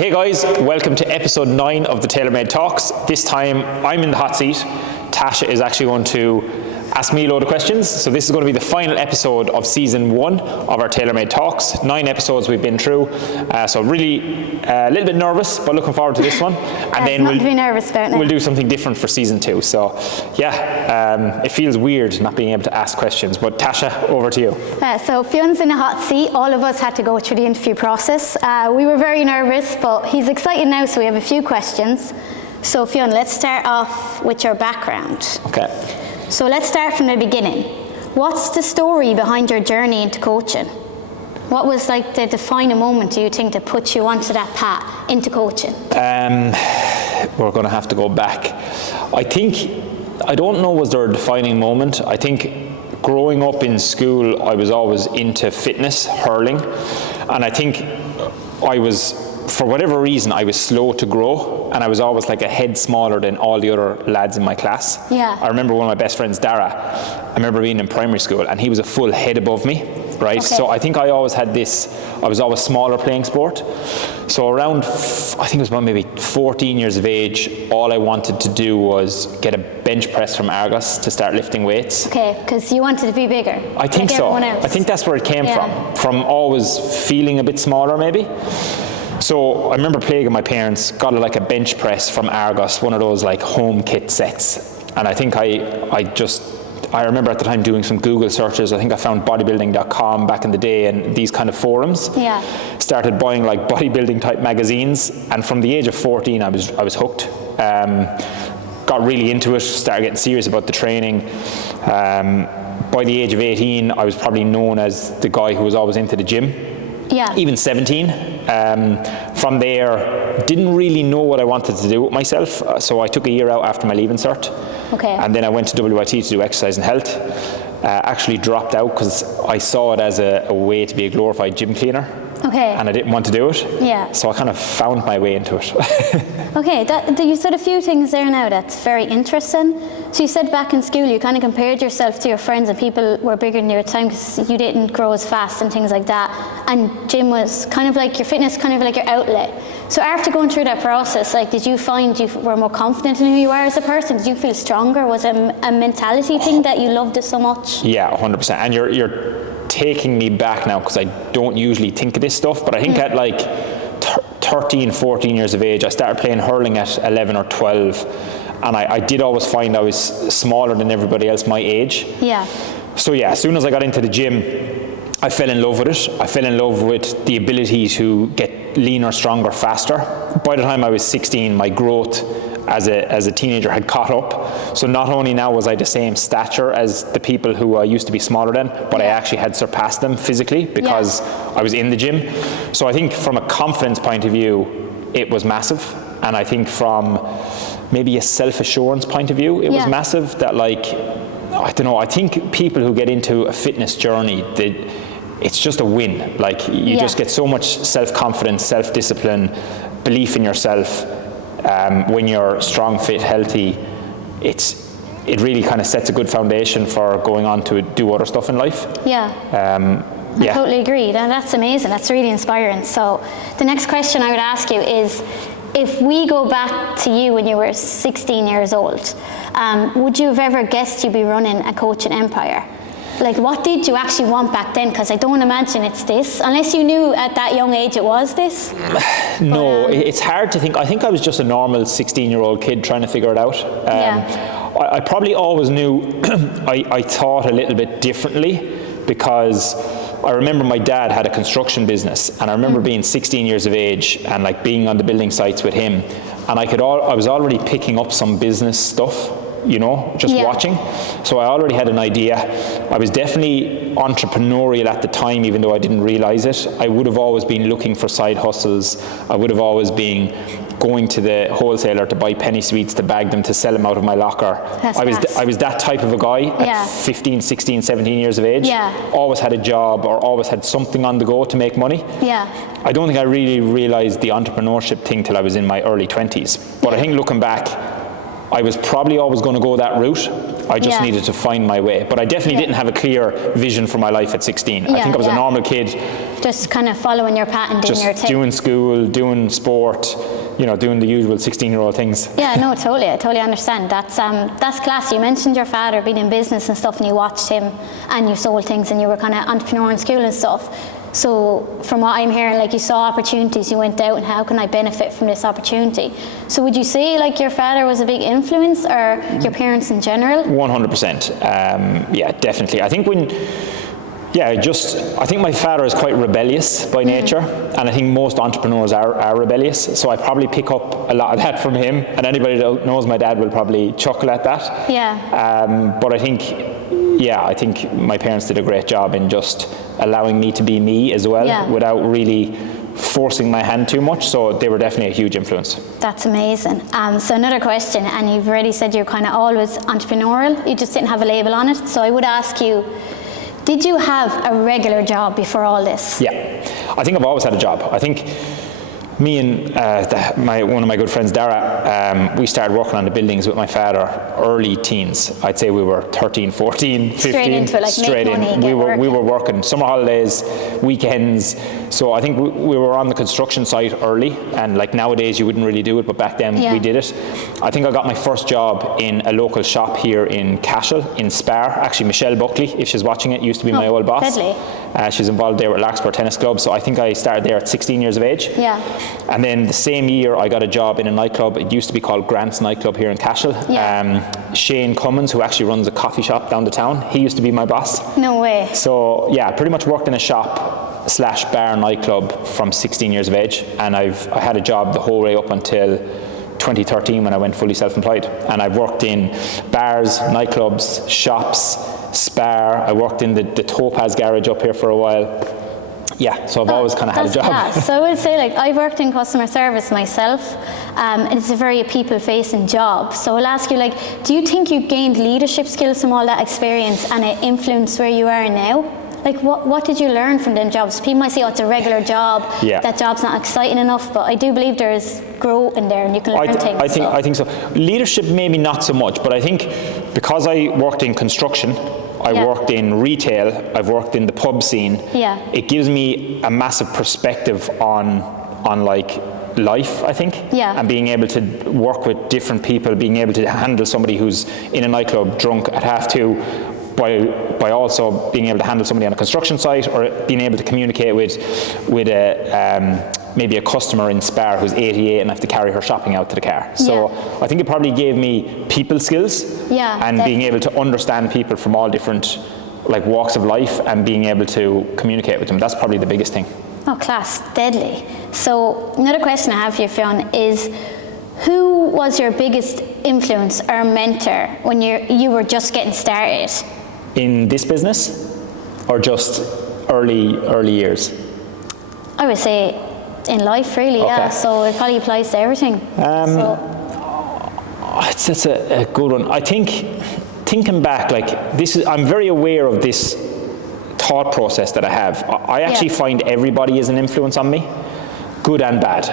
Hey guys, welcome to episode 9 of the Tailormade Talks. This time I'm in the hot seat. Tasha is actually going to ask me a load of questions. So this is going to be the final episode of season 1 of our Tailormade Talks. 9 episodes we've been through. So really a little bit nervous, but looking forward to this one. And then we'll do something different for season 2. So yeah, it feels weird not being able to ask questions. But Tasha, over to you. So Fionn's in the hot seat. All of us had to go through the interview process. We were very nervous, but he's excited now, so we have a few questions. So Fionn, let's start off with your background. Okay. So let's start from the beginning. What's the story behind your journey into coaching? What was like the defining moment, do you think, that put you onto that path into coaching? We're going to have to go back. I don't know, was there a defining moment? I think growing up in school, I was always into fitness, hurling, and I think for whatever reason, I was slow to grow, and I was always like a head smaller than all the other lads in my class. Yeah. I remember one of my best friends, Dara, I remember being in primary school, and he was a full head above me, right? Okay. So I think I always had I was always smaller playing sport. So around, I think it was about maybe 14 years of age, all I wanted to do was get a bench press from Argos to start lifting weights. Okay, because you wanted to be bigger. I think so. I think that's where it came from always feeling a bit smaller maybe. So I remember plaguing my parents, got like a bench press from Argos, one of those like home kit sets. And I think I remember at the time doing some Google searches. I think I found bodybuilding.com back in the day and these kind of forums. Yeah. Started buying like bodybuilding type magazines. And from the age of 14, I was hooked. Got really into it, started getting serious about the training. By the age of 18, I was probably known as the guy who was always into the gym. Yeah. Even 17. From there, didn't really know what I wanted to do with myself, so I took a year out after my leaving cert. Okay. And then I went to WIT to do exercise and health. Actually dropped out because I saw it as a way to be a glorified gym cleaner. Okay. And I didn't want to do it. Yeah. So I kind of found my way into it. Okay, you said a few things there now that's very interesting. So you said back in school you kind of compared yourself to your friends and people were bigger than you at the time because you didn't grow as fast and things like that. And gym was kind of like your fitness, kind of like your outlet. So after going through that process, like, did you find you were more confident in who you are as a person? Did you feel stronger? Was it a mentality thing that you loved it so much? Yeah, 100%. And you're taking me back now because I don't usually think of this stuff, but I think at like 13, 14 years of age, I started playing hurling at 11 or 12, and I did always find I was smaller than everybody else my age. Yeah. So yeah, as soon as I got into the gym, I fell in love with it. I fell in love with the ability to get leaner, stronger, faster. By the time I was 16, my growth as a teenager had caught up. So not only now was I the same stature as the people who I used to be smaller than, but I actually had surpassed them physically because I was in the gym. So I think from a confidence point of view, it was massive. And I think from maybe a self-assurance point of view, it was massive that, like, I don't know, I think people who get into a fitness journey, it's just a win. Like, you just get so much self-confidence, self-discipline, belief in yourself. When you're strong, fit, healthy, it really kind of sets a good foundation for going on to do other stuff in life. Yeah. I totally agree. That's amazing. That's really inspiring. So the next question I would ask you is, if we go back to you when you were 16 years old, would you have ever guessed you'd be running a coaching empire? Like, what did you actually want back then? Because I don't imagine it's this, unless you knew at that young age it was this. No, it's hard to think. I think I was just a normal 16-year-old kid trying to figure it out. I probably always knew I thought a little bit differently, because I remember my dad had a construction business, and I remember being 16 years of age and like being on the building sites with him, and I was already picking up some business stuff, you know, just watching. So I already had an idea. I was definitely entrepreneurial at the time, even though I didn't realize it. I would have always been looking for side hustles. I would have always been going to the wholesaler to buy penny sweets, to bag them, to sell them out of my locker. I was that type of a guy at 15, 16, 17 years of age. Always had a job or always had something on the go to make money. I don't think I really realized the entrepreneurship thing till I was in my early 20s. But I think looking back, I was probably always going to go that route. I just needed to find my way. But I definitely didn't have a clear vision for my life at 16. I think I was a normal kid. Just kind of following your path and doing your thing. Doing school, doing sport, doing the usual 16-year-old things. Yeah, no, totally. I totally understand. That's class. You mentioned your father being in business and stuff, and you watched him and you sold things and you were kind of entrepreneur in school and stuff. So from what I'm hearing, like, you saw opportunities, you went out, and how can I benefit from this opportunity? So would you say like your father was a big influence, or your parents in general? 100%. Yeah, definitely. I think I think my father is quite rebellious by nature, and I think most entrepreneurs are rebellious. So I probably pick up a lot of that from him, and anybody that knows my dad will probably chuckle at that. Yeah. But I think my parents did a great job in just allowing me to be me as well, without really forcing my hand too much. So they were definitely a huge influence. That's amazing. So another question, and you've already said you're kind of always entrepreneurial, you just didn't have a label on it. So I would ask you, did you have a regular job before all this? Yeah, I think I've always had a job. I think me and one of my good friends, Dara, we started working on the buildings with my father early teens. I'd say we were 13, 14, 15. Straight into it, like straight make money, in. We were working summer holidays, weekends. So I think we were on the construction site early, and like nowadays you wouldn't really do it, but back then we did it. I think I got my first job in a local shop here in Cashel, in Spar. Actually, Michelle Buckley, if she's watching it, used to be my old boss. Deadly. She's involved there with Larkspur Tennis Club, so I think I started there at 16 years of age. Yeah. And then the same year I got a job in a nightclub. It used to be called Grant's Nightclub here in Cashel. Yeah. Shane Cummins, who actually runs a coffee shop down the town, he used to be my boss. No way. So yeah, pretty much worked in a shop/bar nightclub from 16 years of age, and I had a job the whole way up until 2013 when I went fully self-employed. And I've worked in bars, nightclubs, shops, Spar. I worked in the Topaz garage up here for a while. Yeah, so I've always kind of had a job. Class. So I would say, like, I've worked in customer service myself, and it's a very people-facing job. So I'll ask you, like, do you think you gained leadership skills from all that experience and it influenced where you are now? Like, what did you learn from them jobs? People might say, oh, it's a regular job, that job's not exciting enough, but I do believe there's growth in there and you can learn things. I think so. Leadership, maybe not so much, but I think because I worked in construction, I worked in retail, I've worked in the pub scene, it gives me a massive perspective on like life, I think, and being able to work with different people, being able to handle somebody who's in a nightclub drunk at 2:30, by also being able to handle somebody on a construction site, or being able to communicate with maybe a customer in Spar who's 88 and I have to carry her shopping out to the car. So I think it probably gave me people skills, and definitely being able to understand people from all different like walks of life and being able to communicate with them. That's probably the biggest thing. Oh, class, deadly. So another question I have for you, Fionn, is who was your biggest influence or mentor when you were just getting started? In this business, or just early years? I would say in life, really, so it probably applies to everything. That's a good one. I think, thinking back, like I'm very aware of this thought process that I have. I actually find everybody is an influence on me, good and bad.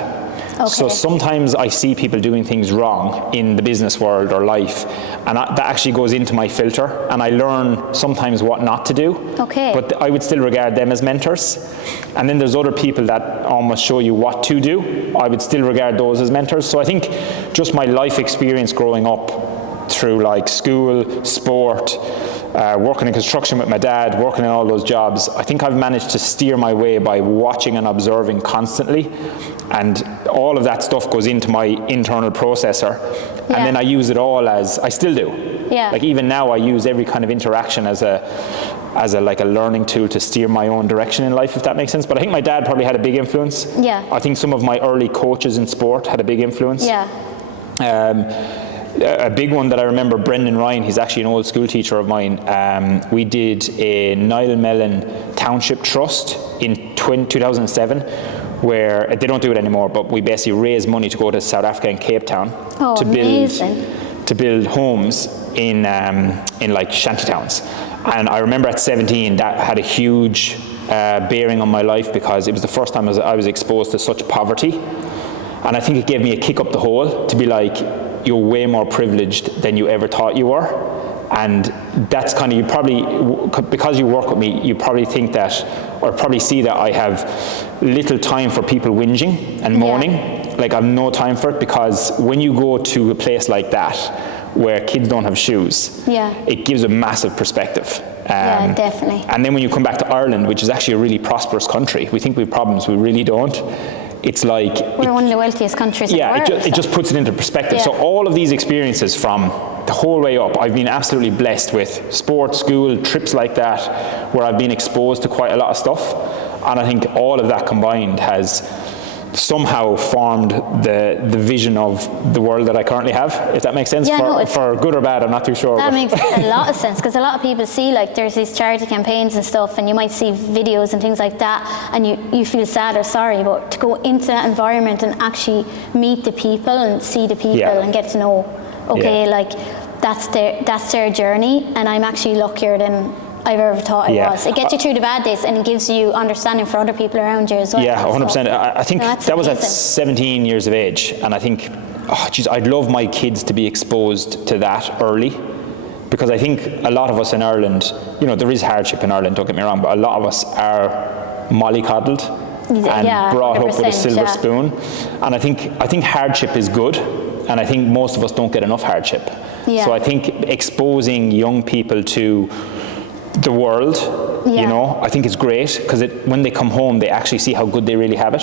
So sometimes I see people doing things wrong in the business world or life, and that actually goes into my filter, and I learn sometimes what not to do. But I would still regard them as mentors. And then there's other people that almost show you what to do. I would still regard those as mentors. So I think just my life experience growing up through like school, sport, working in construction with my dad, working in all those jobs, I think I've managed to steer my way by watching and observing constantly, and all of that stuff goes into my internal processor, and then I use it all I still do. Like even now I use every kind of interaction as a like a learning tool to steer my own direction in life, if that makes sense. But I think my dad probably had a big influence. I think some of my early coaches in sport had a big influence. A big one that I remember, Brendan Ryan, he's actually an old school teacher of mine. We did a Niall Mellon Township Trust in 2007, where they don't do it anymore, but we basically raised money to go to South Africa and Cape Town to build homes in like shanty towns. And I remember at 17 that had a huge bearing on my life, because it was the first time I was exposed to such poverty. And I think it gave me a kick up the hole to be like, you're way more privileged than you ever thought you were. And that's kind of, you probably, because you work with me, you probably think that, or probably see that I have little time for people whinging and moaning. Like, I have no time for it, because when you go to a place like that, where kids don't have shoes, it gives a massive perspective. Yeah, definitely. And then when you come back to Ireland, which is actually a really prosperous country, we think we have problems, we really don't. It's like, we're one of the wealthiest countries in the world. It just puts it into perspective. So all of these experiences from the whole way up, I've been absolutely blessed with sports, school, trips like that, where I've been exposed to quite a lot of stuff. And I think all of that combined has somehow formed the vision of the world that I currently have, if that makes sense. For good or bad, I'm not too sure. That makes a lot of sense, because a lot of people see, like, there's these charity campaigns and stuff, and you might see videos and things like that, and you feel sad or sorry, but to go into that environment and actually meet the people and see the people and get to know, like, that's their journey, and I'm actually luckier than I've ever thought it was. It gets you through the bad days, and it gives you understanding for other people around you as well. Yeah, 100%. So, I think that was at 17 years of age, and I think, I'd love my kids to be exposed to that early, because I think a lot of us in Ireland, there is hardship in Ireland, don't get me wrong, but a lot of us are mollycoddled and brought up with a silver spoon. And I think hardship is good, and I think most of us don't get enough hardship. So I think exposing young people to the world, I think it's great, because when they come home, they actually see how good they really have it,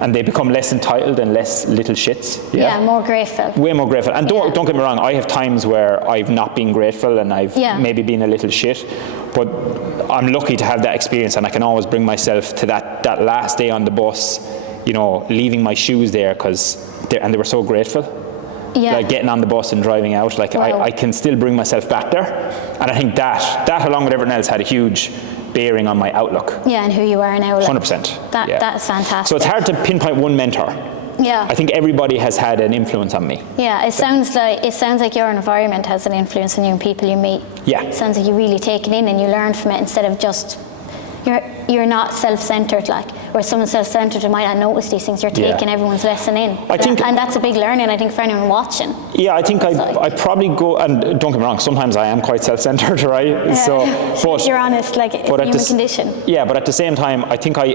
and they become less entitled and less little shits. More grateful. Way more grateful. And don't get me wrong, I have times where I've not been grateful and I've maybe been a little shit, but I'm lucky to have that experience, and I can always bring myself to that last day on the bus, leaving my shoes there, and they were so grateful. Like getting on the bus and driving out, like I can still bring myself back there, and I think that along with everything else had a huge bearing on my outlook. And who you are now. 100%. That's fantastic. So it's hard to pinpoint one mentor. I think everybody has had an influence on me. It sounds like your environment has an influence on you and people you meet. It sounds like you really take it in and you learn from it, instead of just you're not self-centered, like, where someone's self-centered, you might not notice these things. You're taking everyone's lesson in. And that's a big learning, I think, for anyone watching. I think I probably go, and don't get me wrong, sometimes I am quite self-centered, right? So, but you're honest, like, it's a human condition. But at the same time, I think I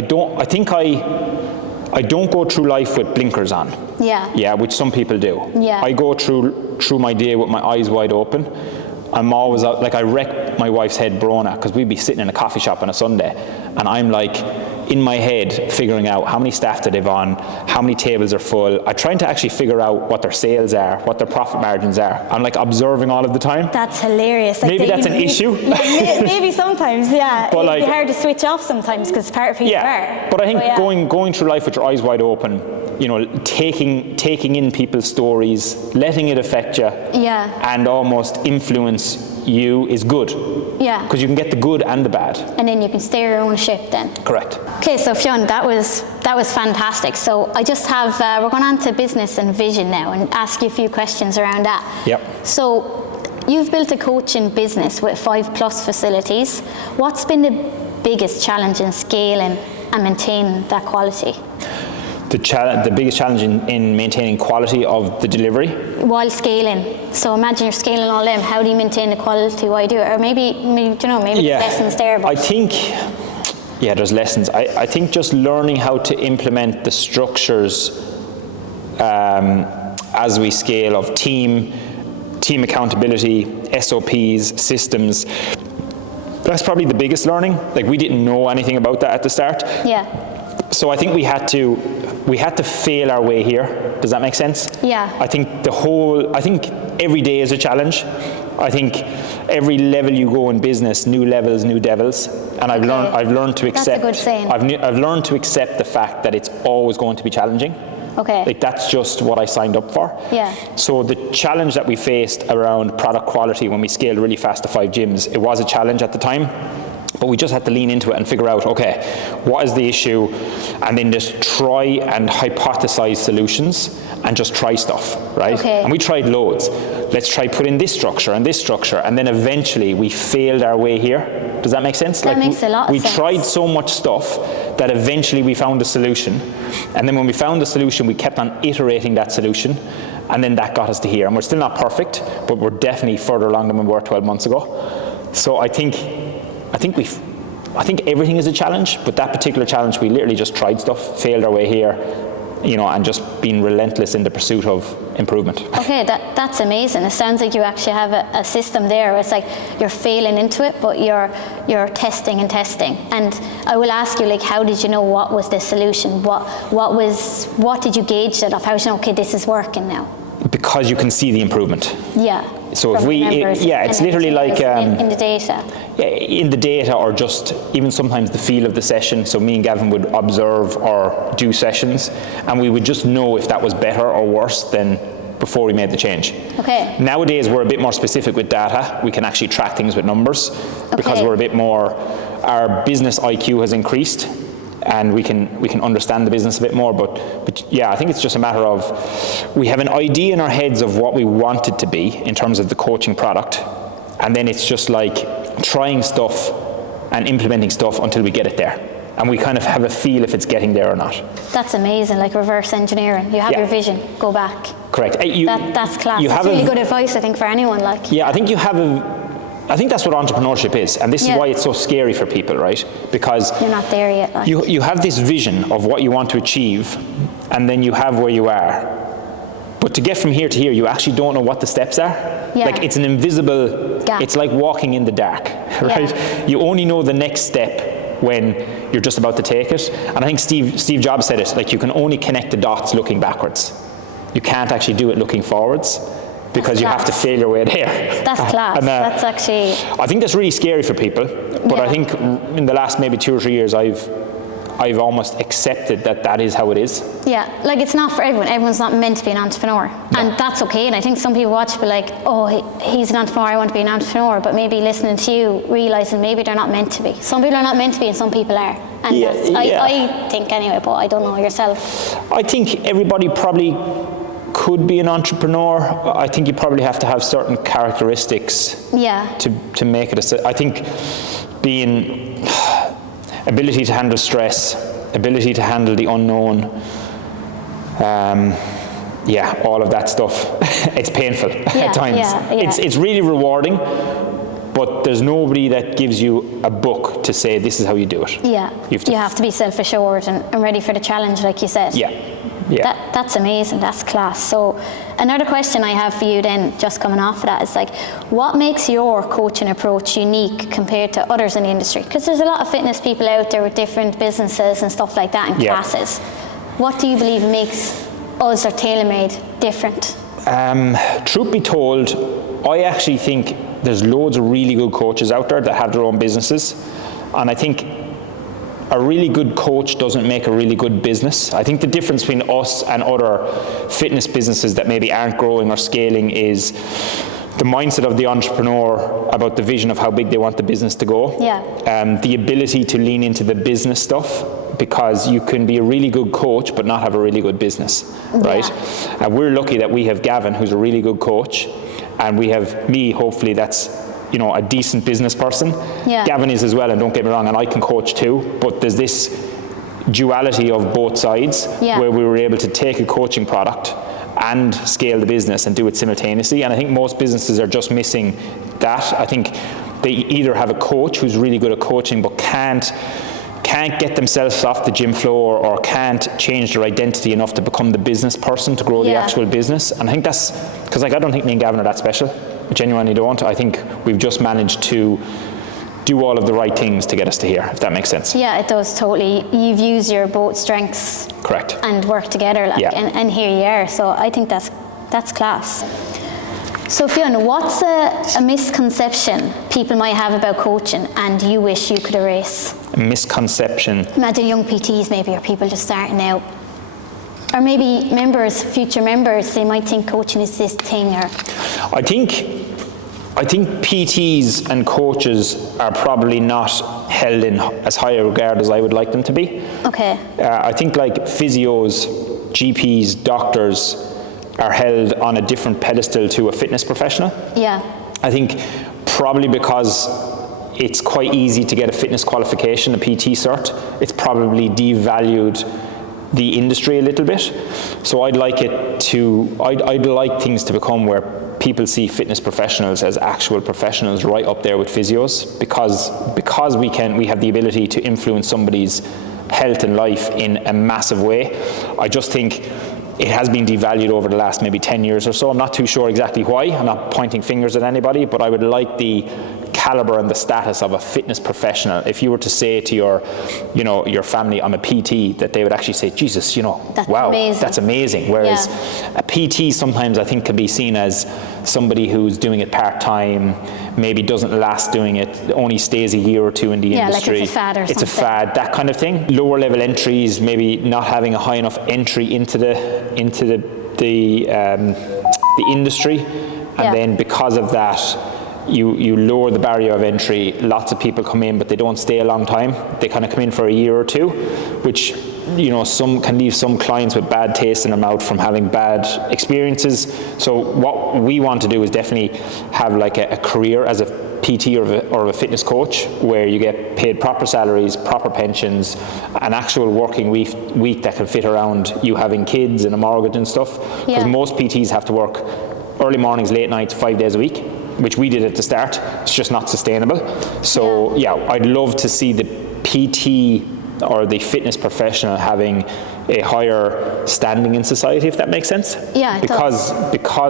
don't go through life with blinkers on. Which some people do. I go through my day with my eyes wide open. I'm always out, like, I wreck my wife's head, Brona, because we'd be sitting in a coffee shop on a Sunday, and I'm like, in my head, figuring out how many staff do they've on, how many tables are full. I'm trying to actually figure out what their sales are, what their profit margins are. I'm like observing all of the time. That's hilarious. Like, maybe that's an issue. Maybe sometimes, But it'd be hard to switch off sometimes, because it's part of who you are. But I think going through life with your eyes wide open, taking in people's stories, letting it affect you, and almost influence you is good. Because you can get the good and the bad. And then you can steer your own ship then. Correct. Okay, so Fionn, that was fantastic. So I just have, we're going on to business and vision now, and ask you a few questions around that. So you've built a coaching business with 5+ facilities. What's been the biggest challenge in scaling and maintaining that quality? The biggest challenge in maintaining quality of the delivery? While scaling. So imagine you're scaling all them. How do you maintain the quality while you do it? Or maybe there's lessons there. But I think, there's lessons. I think just learning how to implement the structures as we scale of team accountability, SOPs, systems. That's probably the biggest learning. Like, we didn't know anything about that at the start. So I think we had to fail our way here. Does that make sense? I think every day is a challenge. I think every level you go in business, new levels, new devils. And I've learned to accept. That's a good saying. I've learned to accept the fact that it's always going to be challenging. Like, that's just what I signed up for. So the challenge that we faced around product quality when we scaled really fast to 5 gyms, it was a challenge at the time. But we just had to lean into it and figure out, what is the issue? And then just try and hypothesize solutions. and just try stuff, right? Okay. And we tried loads. Let's try put in this structure, and then eventually we failed our way here. Does that make sense? That makes a lot of we sense. tried so much stuff that eventually we found a solution, and then when we found the solution, we kept on iterating that solution, and then that got us to here. And we're still not perfect, but we're definitely further along than we were 12 months ago. So I think everything is a challenge, but that particular challenge, we literally just tried stuff, failed our way here, and just being relentless in the pursuit of improvement. Okay, that's amazing. It sounds like you actually have a system there where it's like you're failing into it, but you're testing and testing. And I will ask you, like, how did you know what was the solution? What did you gauge that off? How did you know, okay, this is working now? Because you can see the improvement. Yeah. So if it's literally like in the data. Yeah, in the data, or just even sometimes the feel of the session. So me and Gavin would observe or do sessions, and we would just know if that was better or worse than before we made the change. Okay. Nowadays we're a bit more specific with data. We can actually track things with numbers, because we're a bit more. Our business IQ has increased, and we can understand the business a bit more. But yeah, I think it's just a matter of, we have an idea in our heads of what we want it to be in terms of the coaching product, and then it's just like trying stuff and implementing stuff until we get it there, and we kind of have a feel if it's getting there or not. That's amazing, like reverse engineering. You have your vision, go back. Correct. That's class. That's really good advice, I think, for anyone. Like. Yeah, I think that's what entrepreneurship is, and this is why it's so scary for people, right? Because you're not there yet. Like. You have this vision of what you want to achieve, and then you have where you are. But to get from here to here, you actually don't know what the steps are. Yeah. Like, it's an invisible gap. It's like walking in the dark, right? Yeah. You only know the next step when you're just about to take it. And I think Steve Jobs said it, like, you can only connect the dots looking backwards. You can't actually do it looking forwards, because you have to fail your way there. That's class. And, that's actually. I think that's really scary for people, but I think in the last maybe 2 or 3 years, I've almost accepted that is how it is. Yeah, like, it's not for everyone. Everyone's not meant to be an entrepreneur, and that's okay. And I think some people watch and be like, oh, he's an entrepreneur, I want to be an entrepreneur, but maybe listening to you, realising maybe they're not meant to be. Some people are not meant to be, and some people are. And I think anyway, but I don't know yourself. I think everybody probably could be an entrepreneur. I think you probably have to have certain characteristics to make it I think being ability to handle stress, ability to handle the unknown, all of that stuff. It's painful at times. It's really rewarding, but there's nobody that gives you a book to say this is how you do it. Yeah, you have to be self-assured and ready for the challenge, like you said. Yeah. That's amazing. That's class. So another question I have for you then, just coming off of that, is like, what makes your coaching approach unique compared to others in the industry? Because there's a lot of fitness people out there with different businesses and stuff like that, and classes. What do you believe makes us or Tailormade different? Truth be told, I actually think there's loads of really good coaches out there that have their own businesses, and I think a really good coach doesn't make a really good business. I think the difference between us and other fitness businesses that maybe aren't growing or scaling is the mindset of the entrepreneur about the vision of how big they want the business to go. The ability to lean into the business stuff, because you can be a really good coach but not have a really good business, right? And we're lucky that we have Gavin, who's a really good coach, and we have me, hopefully, that's a decent business person. Gavin is as well, and don't get me wrong, and I can coach too, but there's this duality of both sides where we were able to take a coaching product and scale the business and do it simultaneously. And I think most businesses are just missing that. I think they either have a coach who's really good at coaching but can't get themselves off the gym floor, or can't change their identity enough to become the business person to grow the actual business. And I think that's because, like, I don't think me and Gavin are that special. I genuinely don't. I think we've just managed to do all of the right things to get us to here, if that makes sense. Yeah, it does, totally. You've used your both strengths. Correct. And worked together, and here you are. So I think that's class. So Fionn, what's a misconception people might have about coaching and you wish you could erase? A misconception? Imagine young PTs maybe, or people just starting out. Or maybe future members, they might think coaching is this thing. Or I think PTs and coaches are probably not held in as high a regard as I would like them to be. Okay. I think like physios, GPs, doctors, are held on a different pedestal to a fitness professional. Yeah. I think probably because it's quite easy to get a fitness qualification, a PT cert, it's probably devalued the industry a little bit. So I'd like things to become where people see fitness professionals as actual professionals right up there with physios, because we have the ability to influence somebody's health and life in a massive way. I just think it has been devalued over the last maybe 10 years or so. I'm not too sure exactly why. I'm not pointing fingers at anybody, but I would like the caliber and the status of a fitness professional. If you were to say to your family, I'm a PT, that they would actually say, Jesus, that's wow, amazing. That's amazing. Whereas a PT sometimes I think can be seen as somebody who's doing it part-time, maybe doesn't last doing it, only stays a year or two in the industry. Like it's a fad or something. It's a fad, that kind of thing. Lower level entries, maybe not having a high enough entry into the industry, and then because of that, you lower the barrier of entry. Lots of people come in, but they don't stay a long time. They kind of come in for a year or two, which some can leave some clients with bad taste in their mouth from having bad experiences. So what we want to do is definitely have like a career as a PT or a fitness coach, where you get paid proper salaries, proper pensions, an actual working week that can fit around you having kids and a mortgage and stuff. Because most PTs have to work early mornings, late nights, 5 days a week, which we did at the start. It's just not sustainable. So I'd love to see the PT or the fitness professional having a higher standing in society, if that makes sense. Yeah, because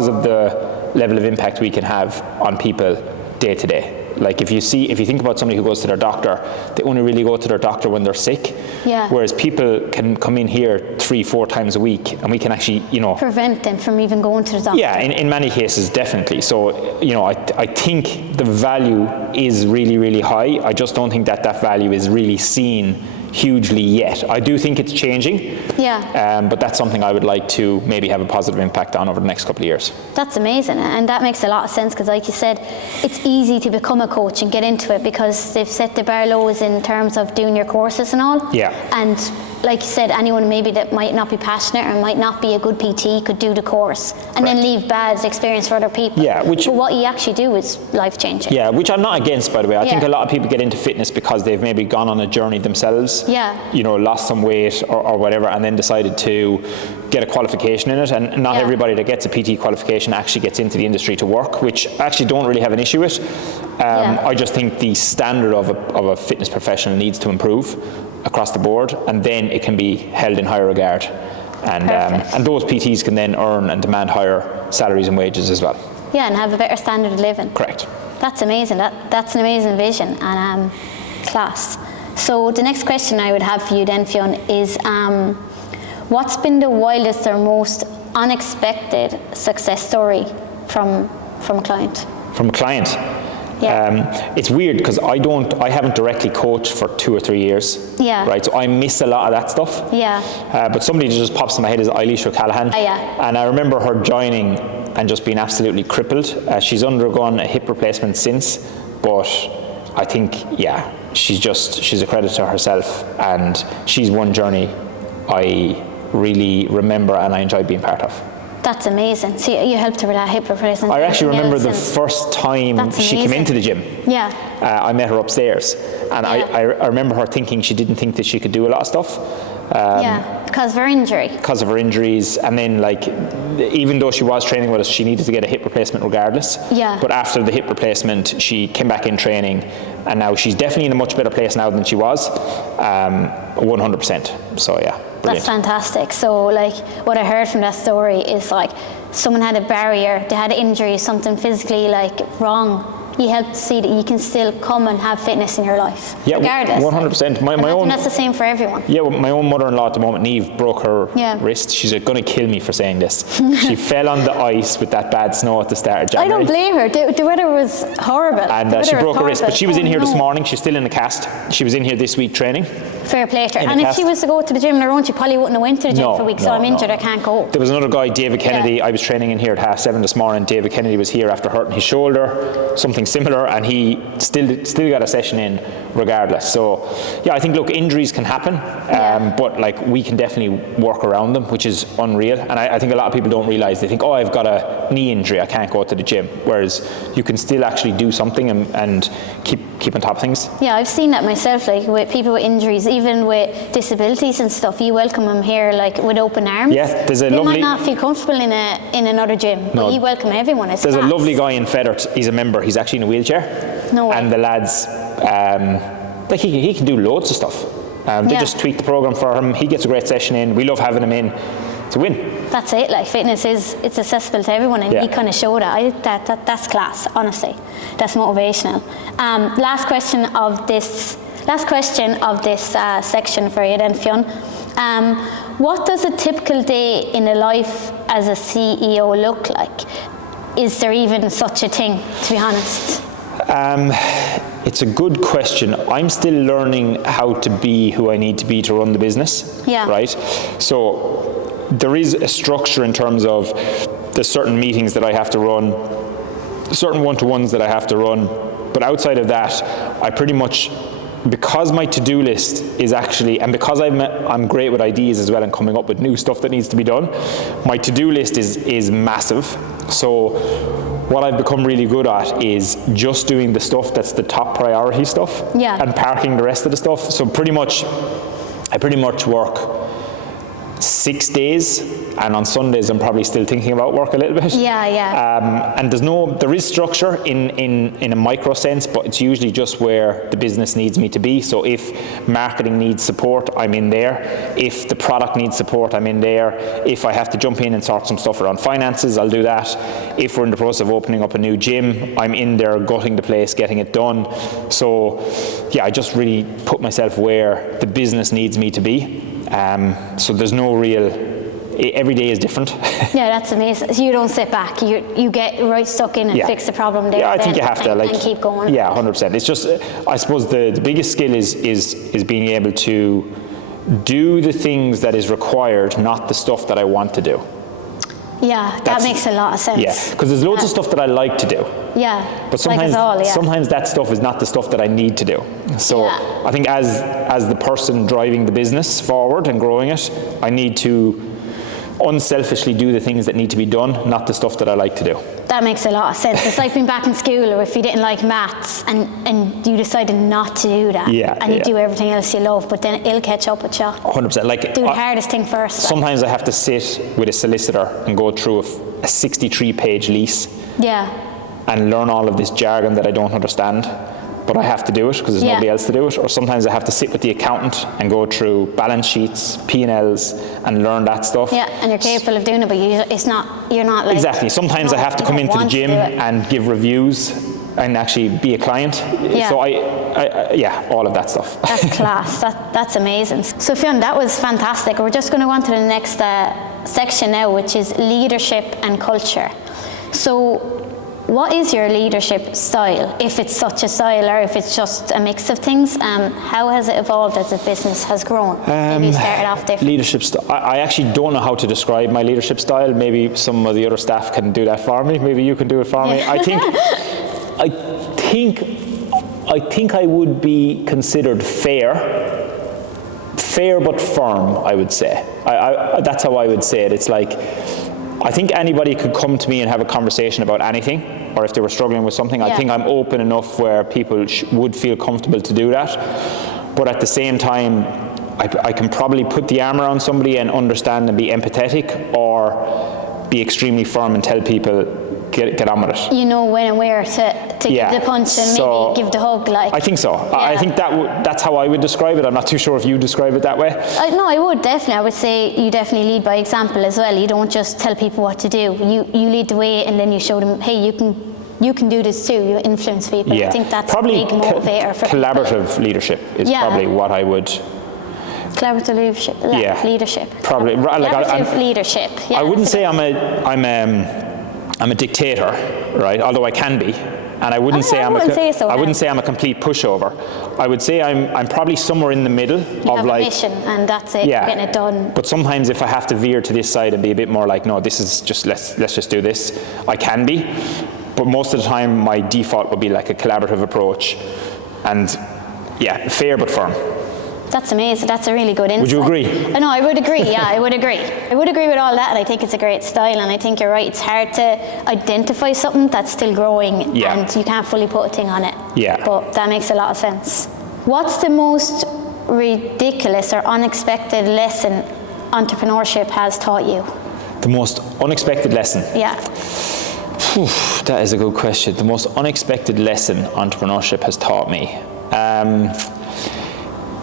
of the level of impact we can have on people day to day. Like if you think about somebody who goes to their doctor, they only really go to their doctor when they're sick. Yeah. Whereas people can come in here 3-4 times a week, and we can actually, prevent them from even going to the doctor. Yeah, in many cases, definitely. So, I think the value is really, really high. I just don't think that value is really seen hugely yet. I do think it's changing. Yeah. But that's something I would like to maybe have a positive impact on over the next couple of years. That's amazing, and that makes a lot of sense, because like you said, it's easy to become a coach and get into it because they've set the bar lows in terms of doing your courses and all. Yeah. And like you said, anyone maybe that might not be passionate or might not be a good PT could do the course and then leave bad experience for other people. Yeah, but what you actually do is life-changing. Yeah, which I'm not against, by the way. I think a lot of people get into fitness because they've maybe gone on a journey themselves. Yeah. Lost some weight or whatever, and then decided to get a qualification in it. And not everybody that gets a PT qualification actually gets into the industry to work, which I actually don't really have an issue with. I just think the standard of a fitness professional needs to improve across the board, and then it can be held in higher regard. And those PTs can then earn and demand higher salaries and wages as well. Yeah, and have a better standard of living. Correct. That's amazing. That's an amazing vision, and class. So the next question I would have for you then, Fionn, is what's been the wildest or most unexpected success story from a client? From a client? Yeah. It's weird because I haven't directly coached for 2 or 3 years. Yeah. Right, so I miss a lot of that stuff. Yeah. But somebody that just pops in my head is Eilish O'Callaghan. Yeah. And I remember her joining and just being absolutely crippled. She's undergone a hip replacement since, but I think, she's a credit to herself, and she's one journey I really remember and I enjoy being part of. That's amazing. So you helped her with that hip replacement. I actually remember the first time she came into the gym. Yeah. I met her upstairs, and I remember her thinking she didn't think that she could do a lot of stuff. Because of her injury. Because of her injuries, and then even though she was training with us, she needed to get a hip replacement regardless. Yeah. But after the hip replacement, she came back in training, and now she's definitely in a much better place now than she was, 100%. So yeah. Brilliant. That's fantastic. So what I heard from that story is someone had a barrier, they had an injury, something physically wrong. You helped see that you can still come and have fitness in your life, regardless. 100%. My own. That's the same for everyone. Yeah, well, my own mother-in-law at the moment, Niamh, broke her wrist. She's going to kill me for saying this. She fell on the ice with that bad snow at the start of January. I don't blame her. The weather was horrible. And she broke her wrist, but she was in here this morning. She's still in the cast. She was in here this week training. Fair play to her. And if she was to go to the gym on her own, she probably wouldn't have went to the gym for a week. So I'm injured, I can't go. There was another guy, David Kennedy. I was training in here at 7:30 this morning. David Kennedy was here after hurting his shoulder. Something something similar, and he still got a session in regardless. So yeah, I think, look, injuries can happen, but like we can definitely work around them, which is unreal. And I think a lot of people don't realize, they think, oh, I've got a knee injury, I can't go to the gym, whereas you can still actually do something and keep on top of things. Yeah, I've seen that myself, like with people with injuries, even with disabilities and stuff, you welcome them here like with open arms. Yeah, there's a they lovely... might not feel comfortable in another gym, but you welcome everyone. There's a lovely guy in Feather, he's a member, he's actually in a wheelchair. No way. And the lads, like he can do loads of stuff. They just tweak the program for him, he gets a great session in, we love having him in. It's a win. That's it, like fitness it's accessible to everyone, and he kind of showed it. That's class, honestly. That's motivational. Last question of this section for you then, Fionn. What does a typical day in a life as a CEO look like? Is there even such a thing, to be honest? It's a good question. I'm still learning how to be who I need to be to run the business. Yeah. Right? So there is a structure in terms of there's certain meetings that I have to run, certain one-to-ones that I have to run, but outside of that, I pretty much, because my to-do list is actually, and because I'm great with ideas as well and coming up with new stuff that needs to be done, my to-do list is massive. So what I've become really good at is just doing the stuff that's the top priority stuff, and parking the rest of the stuff. So I pretty much work 6 days, and on Sundays I'm probably still thinking about work a little bit. And there is structure in a micro sense, but it's usually just where the business needs me to be. So if marketing needs support, I'm in there. If the product needs support, I'm in there. If I have to jump in and sort some stuff around finances, I'll do that. If we're in the process of opening up a new gym, I'm in there gutting the place, getting it done. So yeah, I just really put myself where the business needs me to be. So there's no real, every day is different. Yeah, that's amazing. So you don't sit back, you get right stuck in and fix the problem there. Yeah, I think you have to and keep going. Yeah, 100%. It's just, I suppose the biggest skill is being able to do the things that is required, not the stuff that I want to do. Yeah, that makes a lot of sense. Yeah, because there's loads of stuff that I like to do. Yeah, but sometimes that stuff is not the stuff that I need to do. So I think as the person driving the business forward and growing it, I need to unselfishly do the things that need to be done, not the stuff that I like to do. That makes a lot of sense. It's like being back in school, or if you didn't like maths and you decided not to do that, and you do everything else you love, but then it'll catch up with you. 100%. Like, do the hardest thing first. Sometimes I have to sit with a solicitor and go through a 63-page lease. And learn all of this jargon that I don't understand, but I have to do it because there's nobody else to do it. Or sometimes I have to sit with the accountant and go through balance sheets, P&Ls, and learn that stuff. Yeah, and you're capable of doing it, but you're not like... Exactly. Sometimes I have to come into the gym and give reviews and actually be a client. So I all of that stuff. That's class. That's amazing. So Fionn, that was fantastic. We're just going to go on to the next section now, which is leadership and culture. So what is your leadership style, if it's such a style, or if it's just a mix of things? How has it evolved as the business has grown? Maybe you started off different. Leadership style. I actually don't know how to describe my leadership style. Maybe some of the other staff can do that for me. Maybe you can do it for me. I think I would be considered fair but firm, I would say. That's how I would say it. It's like, I think anybody could come to me and have a conversation about anything, or if they were struggling with something, I think I'm open enough where people would feel comfortable to do that. But at the same time, I can probably put the arm around somebody and understand and be empathetic, or be extremely firm and tell people, get on with it. You know when and where to give the punch and maybe give the hug. Like, I think so. I think that's how I would describe it. I'm not too sure if you describe it that way. No, I would definitely. I would say you definitely lead by example as well. You don't just tell people what to do. You lead the way, and then you show them, hey, you can do this too. You influence people. I think that's probably a big motivator for collaborative people. Leadership is probably what I would. Collaborative leadership. Leadership. Probably. Collaborative leadership. I wouldn't say I'm a dictator, right? Although I can be, and I wouldn't say I wouldn't say I'm a complete pushover. I would say I'm probably somewhere in the middle of like a mission, and that's it. Yeah, getting it done. But sometimes if I have to veer to this side and be a bit more like, no, this is just let's just do this, I can be. but most of the time my default would be like a collaborative approach, and yeah, fair but firm. That's amazing. That's a really good insight. Would you agree? No, I would agree. Yeah, I would agree. I would agree with all that, and I think it's a great style, and I think you're right. It's hard to identify something that's still growing, and you can't fully put a thing on it. Yeah. But that makes a lot of sense. What's the most ridiculous or unexpected lesson entrepreneurship has taught you? The most unexpected lesson? Yeah. That is a good question. The most unexpected lesson entrepreneurship has taught me.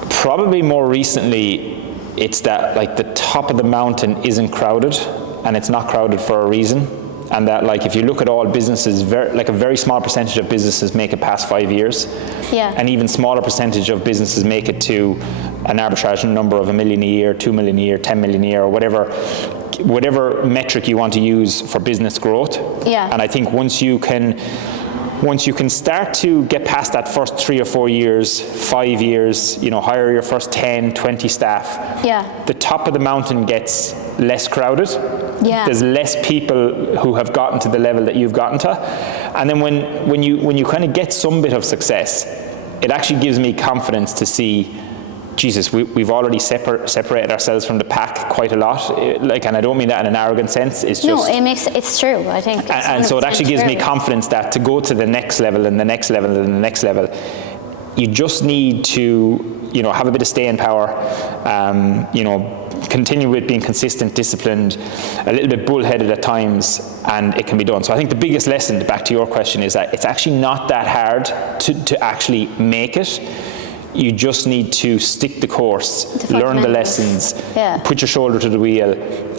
Probably more recently, it's that like the top of the mountain isn't crowded, and it's not crowded for a reason. And that like if you look at all businesses, like a very small percentage of businesses make it past 5 years. Yeah. And even smaller percentage of businesses make it to an arbitrage number of $1 million a year, $2 million a year, $10 million a year, or whatever metric you want to use for business growth. Yeah. And I think once you can start to get past that first 3 or 4 years, 5 years, hire your first 10, 20 staff, the top of the mountain gets less crowded. Yeah. There's less people who have gotten to the level that you've gotten to. And then when you kind of get some bit of success, it actually gives me confidence to see, Jesus, we've already separated ourselves from the pack quite a lot. And I don't mean that in an arrogant sense. It's just it's true. I think. And so it actually gives me confidence that to go to the next level and the next level and the next level, you just need to, have a bit of staying power. Continue with being consistent, disciplined, a little bit bullheaded at times, and it can be done. So I think the biggest lesson, back to your question, is that it's actually not that hard to actually make it. You just need to stick the course, learn the lessons, put your shoulder to the wheel,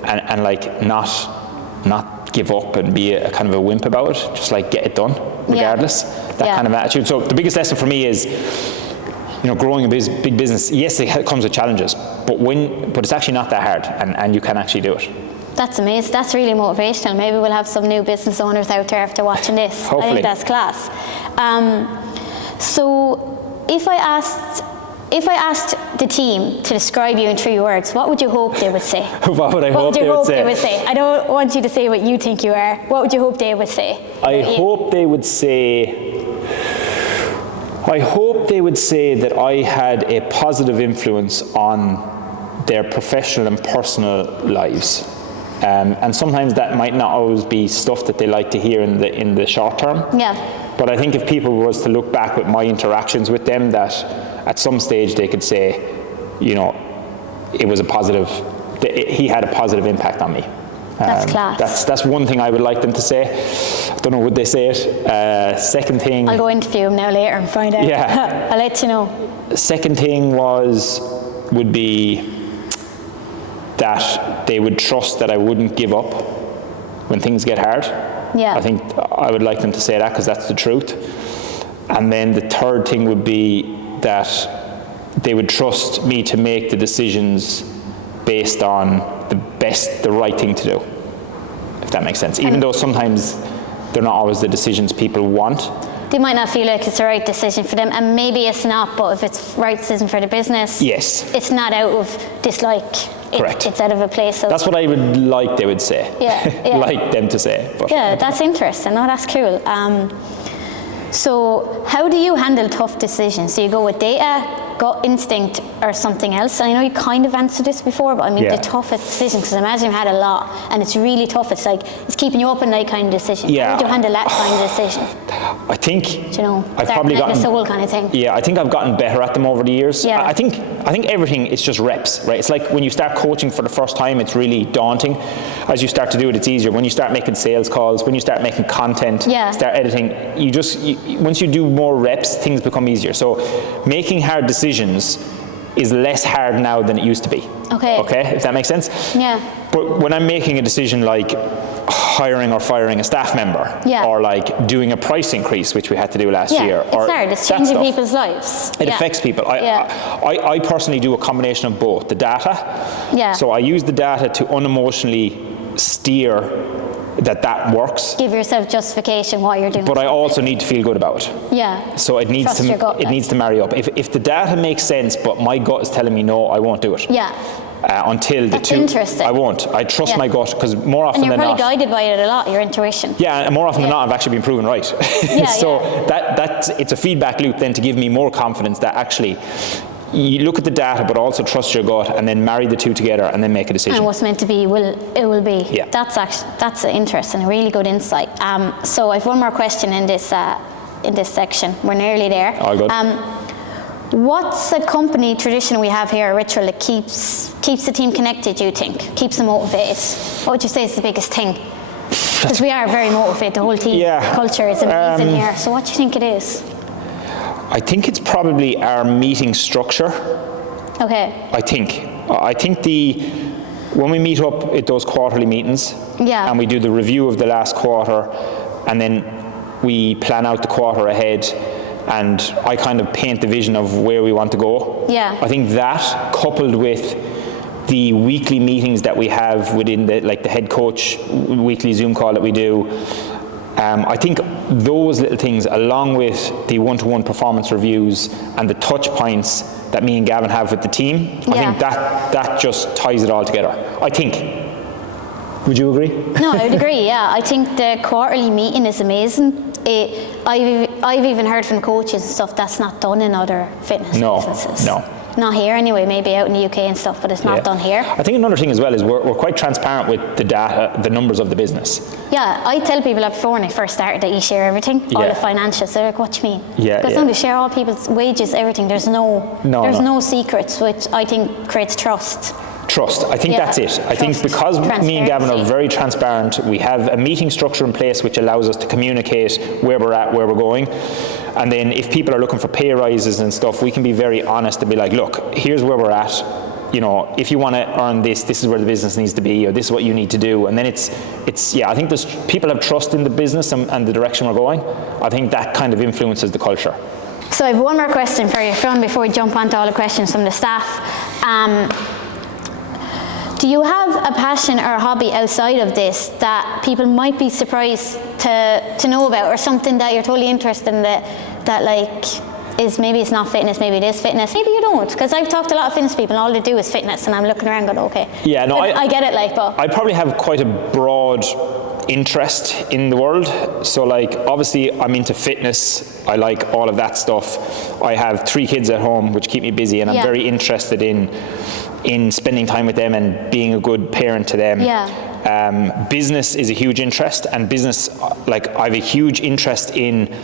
and like not give up and be a kind of a wimp about it. Just like get it done, regardless. That kind of attitude. So the biggest lesson for me is, growing a big business. Yes, it comes with challenges, but it's actually not that hard, and you can actually do it. That's amazing. That's really motivational. Maybe we'll have some new business owners out there after watching this. Hopefully. I think that's class. So if I asked the team to describe you in 3 words, what would you hope they would say? What would I hope they would say? I don't want you to say what you think you are. What would you hope they would say? I hope they would say that I had a positive influence on their professional and personal lives. And sometimes that might not always be stuff that they like to hear in the short term. Yeah. But I think if people was to look back with my interactions with them, that at some stage they could say, it was he had a positive impact on me. That's class. That's one thing I would like them to say. I don't know, would they say it? Second thing... I'll go interview them now later and find out. Yeah. I'll let you know. Second thing would be that they would trust that I wouldn't give up when things get hard. Yeah. I think I would like them to say that, because that's the truth. And then the third thing would be that they would trust me to make the decisions based on the right thing to do, if that makes sense. Even though sometimes they're not always the decisions people want. They might not feel like it's the right decision for them, and maybe it's not, but if it's the right decision for the business, yes, it's not out of dislike. Correct. It's out of a place of... That's what I would like they would say. Yeah. Like them to say. But that's interesting. No, that's cool. So how do you handle tough decisions? Do you go with data, gut instinct, or something else? And I know you kind of answered this before, but I mean the toughest decision, because I imagine you've had a lot, and it's really tough. It's like, it's keeping you up at night kind of decision. Yeah. How do you handle that kind of decision? I think I've probably gotten the soul kind of thing. Yeah, I think I've gotten better at them over the years. Yeah. I think everything is just reps, right? It's like when you start coaching for the first time, it's really daunting. As you start to do it, it's easier. When you start making sales calls, when you start making content, start editing, once you do more reps, things become easier. So making hard decisions is less hard now than it used to be. Okay, if that makes sense? Yeah. But when I'm making a decision like hiring or firing a staff member, or like doing a price increase, which we had to do last year. It's hard. It's changing people's lives. It affects people. I personally do a combination of both. The data. Yeah. So I use the data to unemotionally steer that works. Give yourself justification why you're doing. But I also need to feel good about it. Yeah. So it needs to marry up. If the data makes sense, but my gut is telling me no, I won't do it. Yeah. until the That's two. interesting. I won't. I trust my gut, because more often And you're than probably not. guided by it a lot, your intuition. Yeah, and more often than not, I've actually been proven right. So that it's a feedback loop then to give me more confidence that actually you look at the data, but also trust your gut, and then marry the two together, and then make a decision. And what's meant to be will be. Yeah. That's interesting, a really good insight. So I've one more question in this section. We're nearly there. All good. What's a company tradition we have here, a ritual that keeps the team connected, you think? Keeps them motivated? What would you say is the biggest thing? Because we are very motivated, the whole team culture is amazing here. So what do you think it is? I think it's probably our meeting structure. Okay. I think when we meet up at those quarterly meetings, and we do the review of the last quarter, and then we plan out the quarter ahead, and I kind of paint the vision of where we want to go. Yeah. I think that, coupled with the weekly meetings that we have within the head coach weekly Zoom call that we do, I think those little things, along with the one-to-one performance reviews and the touch points that me and Gavin have with the team, I think that just ties it all together. I think. Would you agree? No, I would agree, yeah. I think the quarterly meeting is amazing. I've even heard from coaches and stuff that's not done in other fitness businesses. No. Not here anyway, maybe out in the UK and stuff, but it's not done here. I think another thing as well is we're quite transparent with the data, the numbers of the business. Yeah, I tell people that before when I first started that you share everything, all the financials. They're like, what do you mean? Because don't you share all people's wages, everything. There's no secrets, which I think creates trust. I think that's it. I think because me and Gavin are very transparent, we have a meeting structure in place which allows us to communicate where we're at, where we're going. And then if people are looking for pay rises and stuff, we can be very honest and be like, look, here's where we're at. You know, if you want to earn this is where the business needs to be, or this is what you need to do. And then it's I think people have trust in the business and the direction we're going. I think that kind of influences the culture. So I have one more question for you, Fionn, before we jump onto all the questions from the staff. Do you have a passion or a hobby outside of this that people might be surprised to know about, or something that you're totally interested in that like is, maybe it's not fitness, maybe it is fitness, maybe you don't? Because I've talked to a lot of fitness people and all they do is fitness, and I'm looking around going, okay. Yeah, no, I get it, like, but I probably have quite a broad interest in the world. So like, obviously I'm into fitness, I like all of that stuff. I have 3 kids at home which keep me busy, and I'm very interested in spending time with them and being a good parent to them. Business is a huge interest, and business, like, I have a huge interest in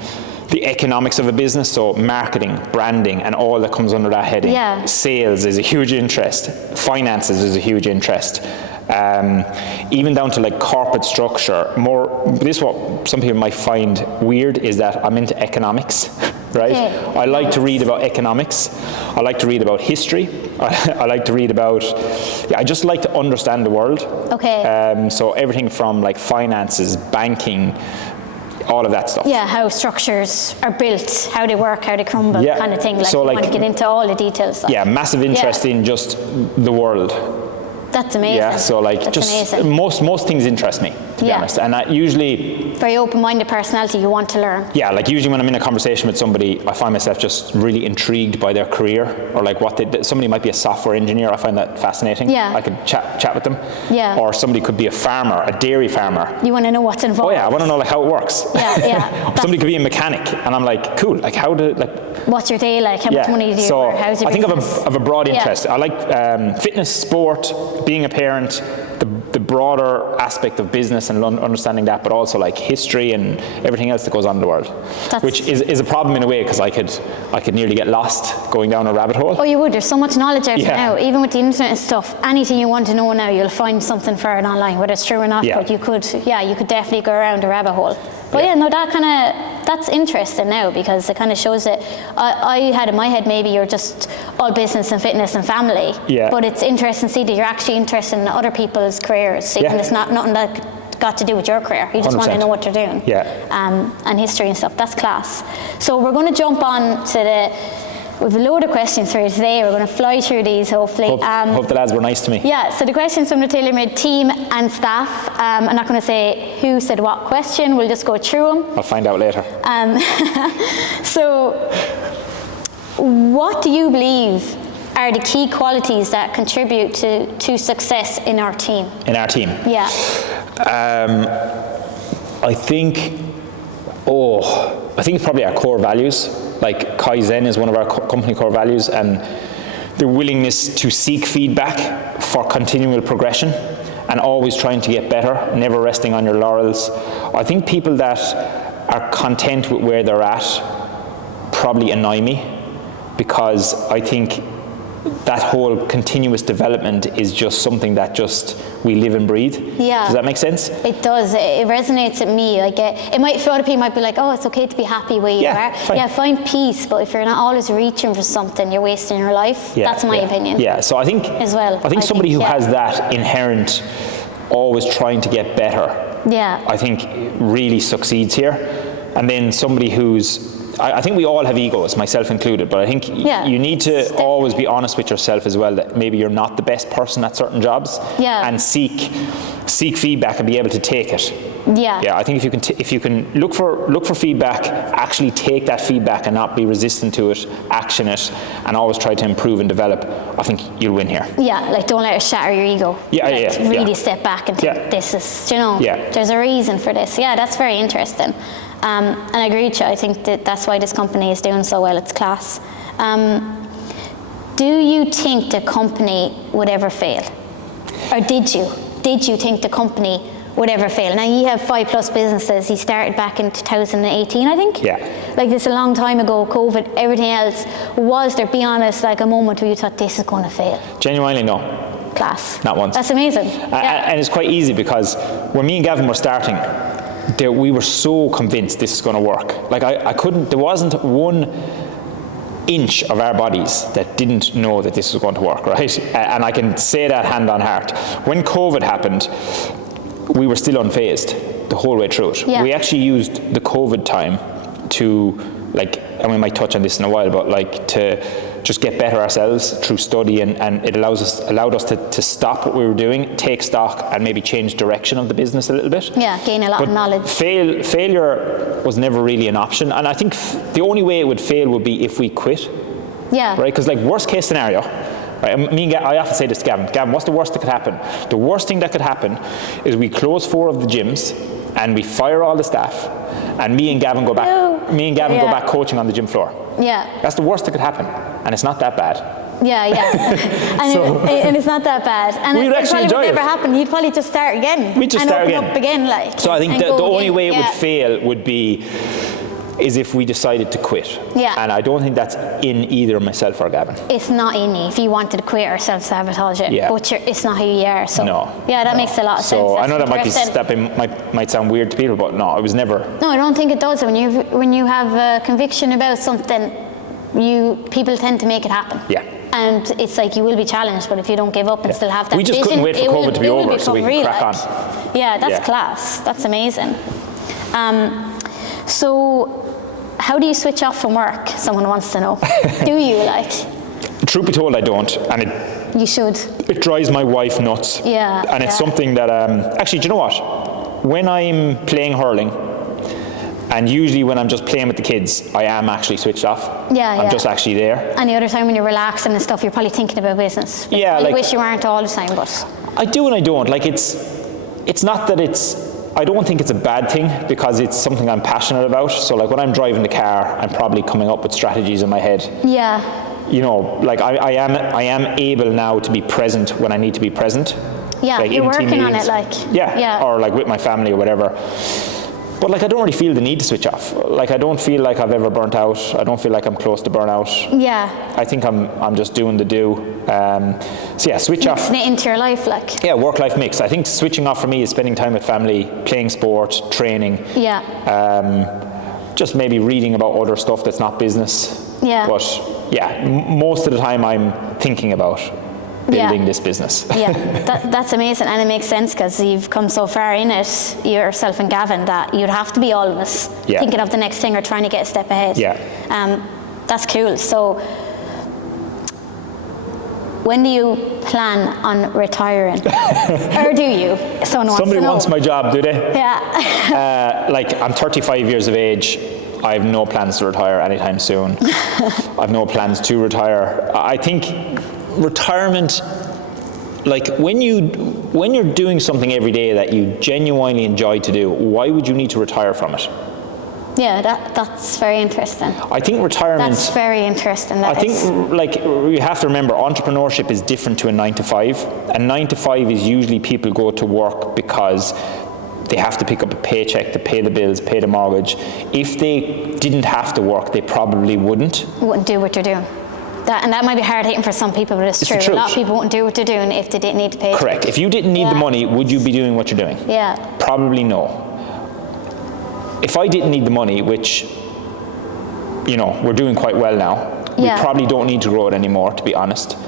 the economics of a business, so marketing, branding, and all that comes under that heading. Sales is a huge interest. Finances is a huge interest. Even down to like corporate structure. This is what some people might find weird, is that I'm into economics, right? I like to read about economics. I like to read about history. I like to read about, I just like to understand the world. So everything from like finances, banking, all of that stuff. How structures are built, how they work, how they crumble, kind of thing. Like, so you want to get into all the details. Massive interest in just the world. That's amazing. So like, that's just amazing. Most things interest me, to be honest. And I usually... Very open-minded personality, you want to learn. Like usually when I'm in a conversation with somebody, I find myself just really intrigued by their career, or like somebody might be a software engineer, I find that fascinating. I could chat with them. Or somebody could be a farmer, a dairy farmer. You want to know what's involved. I want to know like how it works. Somebody could be a mechanic, and I'm like, cool, like how do, like... What's your day like? How much money do you earn? How's your business? I think of a broad interest. I like fitness, sport, being a parent, the broader aspect of business and understanding that, but also like history and everything else that goes on in the world, which is a problem in a way, because I could nearly get lost going down a rabbit hole. Oh, you would. There's so much knowledge out there now, even with the internet and stuff. Anything you want to know now, you'll find something for it online, whether it's true or not. But you could definitely go around a rabbit hole. But that's interesting now, because it kind of shows that I had in my head maybe you're just all business and fitness and family. But it's interesting to see that you're actually interested in other people's careers, even it's not nothing that got to do with your career. You just 100%. Want to know what they're doing. And history and stuff. That's class. So we're going to jump on to we have a load of questions for you today. We're going to fly through these, hopefully. Hope the lads were nice to me. So the questions from the Tailormade team and staff. I'm not going to say who said what question. We'll just go through them. I'll find out later. So, what do you believe are the key qualities that contribute to success in our team? In our team? Yeah. I think it's probably our core values. Like Kaizen is one of our company core values, and the willingness to seek feedback for continual progression and always trying to get better, never resting on your laurels. I think people that are content with where they're at probably annoy me, because I think that whole continuous development is just something that just we live and breathe. Yeah. Does that make sense? It does. It resonates with me. Like it might, for other people, might be like, oh, it's okay to be happy where you are. Fine. Yeah, find peace. But if you're not always reaching for something, you're wasting your life. Yeah, That's my opinion. Yeah. So I think as well. I think somebody who has that inherent, always trying to get better. Yeah. I think really succeeds here. And then somebody who's, I think we all have egos, myself included, but I think you need to always be honest with yourself as well, that maybe you're not the best person at certain jobs, and seek feedback and be able to take it. Yeah, I think if you can look for feedback, actually take that feedback and not be resistant to it, action it, and always try to improve and develop, I think you'll win here. Yeah, like don't let it shatter your ego. Really step back and think this is, there's a reason for this. Yeah, that's very interesting. And I agree with you. I think that's why this company is doing so well. It's class. Do you think the company would ever fail? Or did you? Did you think the company would ever fail? Now, you have 5+ businesses. You started back in 2018, I think? Yeah. Like this a long time ago, COVID, everything else. Was there, be honest, like a moment where you thought this is going to fail? Genuinely, no. Class. Not once. That's amazing. And it's quite easy, because when me and Gavin were starting, we were so convinced this is going to work. Like there wasn't 1 inch of our bodies that didn't know that this was going to work, right? And I can say that hand on heart. When COVID happened, we were still unfazed the whole way through it. We actually used the COVID time to, and we might touch on this in a while, but to just get better ourselves through study, and it allowed us to stop what we were doing, take stock, and maybe change direction of the business a little bit. Yeah, gain a lot of knowledge. Failure was never really an option, and I think the only way it would fail would be if we quit. Yeah. Right, because worst case scenario, right, I often say this to Gavin, what's the worst that could happen? The worst thing that could happen is we close 4 of the gyms, and we fire all the staff, and me and Gavin go back. Me and Gavin go back coaching on the gym floor. Yeah. That's the worst that could happen, and it's not that bad. Yeah. And it's not that bad. And we'd actually enjoy it. Never happen. You'd probably just start again. We'd just start again. Up again, So I think the only way it would fail would be is if we decided to quit. Yeah. And I don't think that's in either myself or Gavin. It's not in you. If you wanted to quit or self-sabotage it, but it's not who you are. So that makes a lot of sense. So I know that might sound weird to people, but no, it was never. No, I don't think it does. When you have a conviction about something, people tend to make it happen. Yeah. And it's like you will be challenged, but if you don't give up and still have that vision, we just couldn't wait for COVID to be over so we could crack on. Yeah, that's class. That's amazing. So how do you switch off from work? Someone wants to know. Do you Truth be told, I don't, and you should. It drives my wife nuts. Yeah. And it's something that actually, do you know what? When I'm playing hurling, and usually when I'm just playing with the kids, I am actually switched off. I'm just actually there. And the other time when you're relaxing and stuff, you're probably thinking about business. I wish you weren't all the time, but I do and I don't. It's not that I don't think it's a bad thing, because it's something I'm passionate about. So when I'm driving the car, I'm probably coming up with strategies in my head. Yeah. I am able now to be present when I need to be present. Yeah, you're working on it, or with my family or whatever. But I don't really feel the need to switch off. I don't feel like I've ever burnt out. I don't feel like I'm close to burnout. Yeah. I think I'm just doing the do. Switch off. Mixing it into your life, Yeah, work-life mix. I think switching off for me is spending time with family, playing sport, training. Yeah. Just maybe reading about other stuff that's not business. Yeah. But most of the time I'm thinking about building this business. That's amazing, and it makes sense because you've come so far in it, yourself and Gavin, that you'd have to be always thinking of the next thing or trying to get a step ahead. That's cool. So when do you plan on retiring? Or do you? Somebody wants my job, do they? Yeah. I'm 35 years of age. I have no plans to retire anytime soon. I have no plans to retire. I think retirement, like when you're doing something every day that you genuinely enjoy to do, why would you need to retire from it? Yeah, that's very interesting. I think retirement... That's very interesting. I think, like, you have to remember, entrepreneurship is different to a 9-to-5. A 9-to-5 is usually people go to work because they have to pick up a paycheck to pay the bills, pay the mortgage. If they didn't have to work, they probably wouldn't do what they're doing. And that might be hard hitting for some people, but it's true. A lot of people won't do what they're doing if they didn't need to pay. Correct. If you didn't need the money, would you be doing what you're doing? Yeah. Probably no. If I didn't need the money, which, you know, we're doing quite well now, we probably don't need to grow it anymore, to be honest.